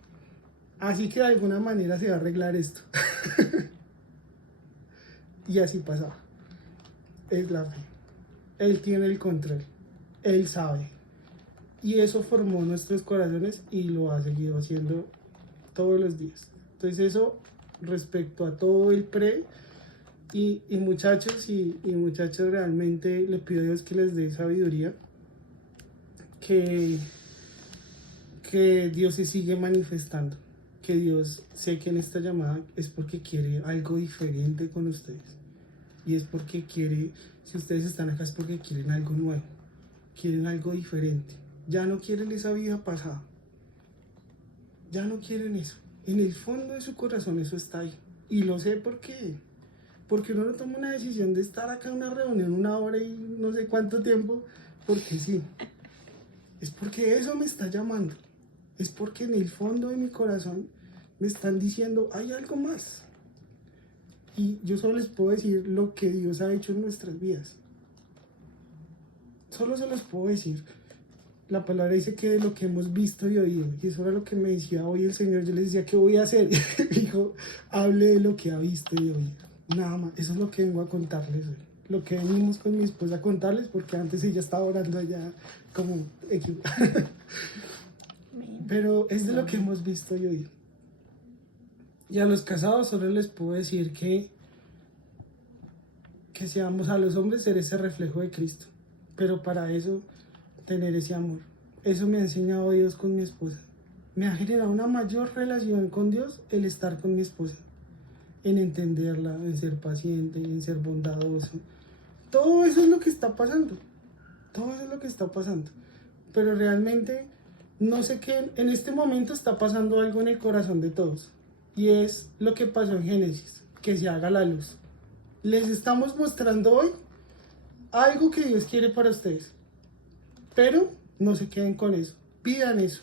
Así que de alguna manera se va a arreglar esto. Y así pasaba. Es la fe. Él tiene el control. Él sabe. Y eso formó nuestros corazones y lo ha seguido haciendo todos los días. Entonces eso respecto a todo el pre. Y muchachos y muchachas, realmente le pido a Dios que les dé sabiduría. Que Dios se sigue manifestando. que Dios, sé que en esta llamada es porque quiere algo diferente con ustedes. Y es porque quiere, si ustedes están acá es porque quieren algo nuevo, quieren algo diferente. Ya no quieren esa vida pasada. Ya no quieren eso. En el fondo de su corazón eso está ahí. Y lo sé porque uno no toma una decisión de estar acá en una reunión 1 hora y no sé cuánto tiempo, porque sí. Es porque eso me está llamando. Es porque en el fondo de mi corazón me están diciendo, hay algo más. Y yo solo les puedo decir lo que Dios ha hecho en nuestras vidas. Solo se los puedo decir. La palabra dice que de lo que hemos visto y oído. Y eso era lo que me decía hoy el Señor. Yo le decía, ¿qué voy a hacer? Dijo, hable de lo que ha visto y oído. Nada más. Eso es lo que vengo a contarles hoy. Lo que venimos con mi esposa a contarles, porque antes ella estaba orando allá como equipo. Pero es de lo que hemos visto y oído. Y a los casados solo les puedo decir que seamos a los hombres ser ese reflejo de Cristo. Pero para eso, tener ese amor. Eso me ha enseñado Dios con mi esposa. Me ha generado una mayor relación con Dios el estar con mi esposa. En entenderla, en ser paciente, en ser bondadoso. Todo eso es lo que está pasando. Todo eso es lo que está pasando. Pero realmente, no sé qué, en este momento está pasando algo en el corazón de todos. Y es lo que pasó en Génesis, que se haga la luz. Les estamos mostrando hoy algo que Dios quiere para ustedes. Pero no se queden con eso, pidan eso.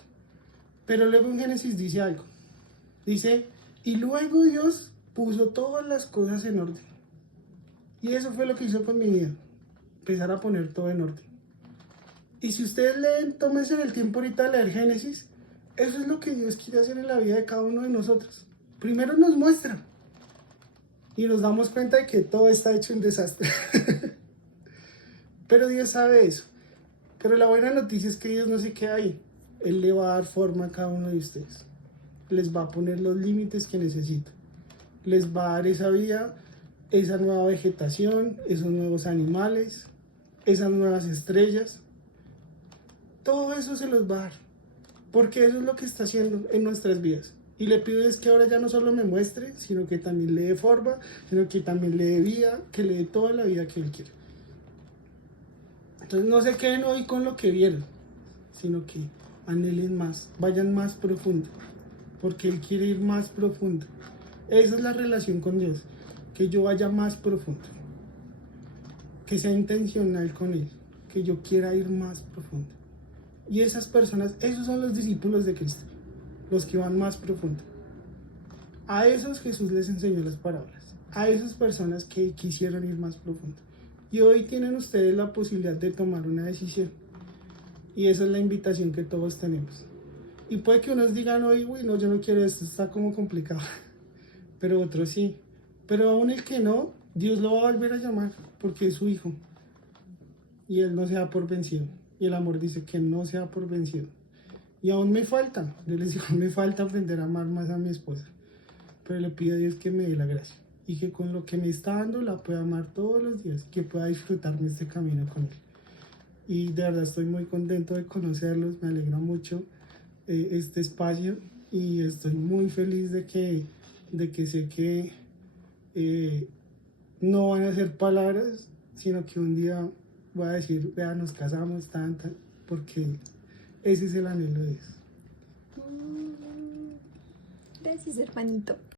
Pero luego en Génesis dice algo. Dice, y luego Dios puso todas las cosas en orden. Y eso fue lo que hizo con mi vida. Empezar a poner todo en orden. Y si ustedes leen, tómense el tiempo ahorita de leer Génesis. Eso es lo que Dios quiere hacer en la vida de cada uno de nosotros. Primero nos muestra. Y nos damos cuenta de que todo está hecho un desastre. Pero Dios sabe eso. Pero la buena noticia es que Dios no se queda ahí. Él le va a dar forma a cada uno de ustedes. Les va a poner los límites que necesitan. Les va a dar esa vida, esa nueva vegetación, esos nuevos animales, esas nuevas estrellas. Todo eso se los va a dar. Porque eso es lo que está haciendo en nuestras vidas. Y le pido es que ahora ya no solo me muestre, sino que también le dé forma, sino que también le dé vida, que le dé toda la vida que Él quiere. Entonces no se queden hoy con lo que vieron, sino que anhelen más, vayan más profundo, porque Él quiere ir más profundo. Esa es la relación con Dios, que yo vaya más profundo, que sea intencional con Él, que yo quiera ir más profundo. Y esas personas, esos son los discípulos de Cristo, los que van más profundo. A esos Jesús les enseñó las parábolas, a esas personas que quisieron ir más profundo. Y hoy tienen ustedes la posibilidad de tomar una decisión. Y esa es la invitación que todos tenemos. Y puede que unos digan hoy, uy, no, yo no quiero esto, está como complicado. Pero otros sí. Pero aún el que no, Dios lo va a volver a llamar, porque es su hijo. Y Él no se da por vencido. Y el amor dice que no se da por vencido. Y aún me falta, yo les digo, me falta aprender a amar más a mi esposa. Pero le pido a Dios que me dé la gracia. Y que con lo que me está dando la pueda amar todos los días. Que pueda disfrutarme este camino con Él. Y de verdad estoy muy contento de conocerlos. Me alegra mucho este espacio. Y estoy muy feliz de que sé que no van a ser palabras, sino que un día voy a decir, vea, nos casamos, porque ese es el anhelo de Dios. Gracias, hermanito.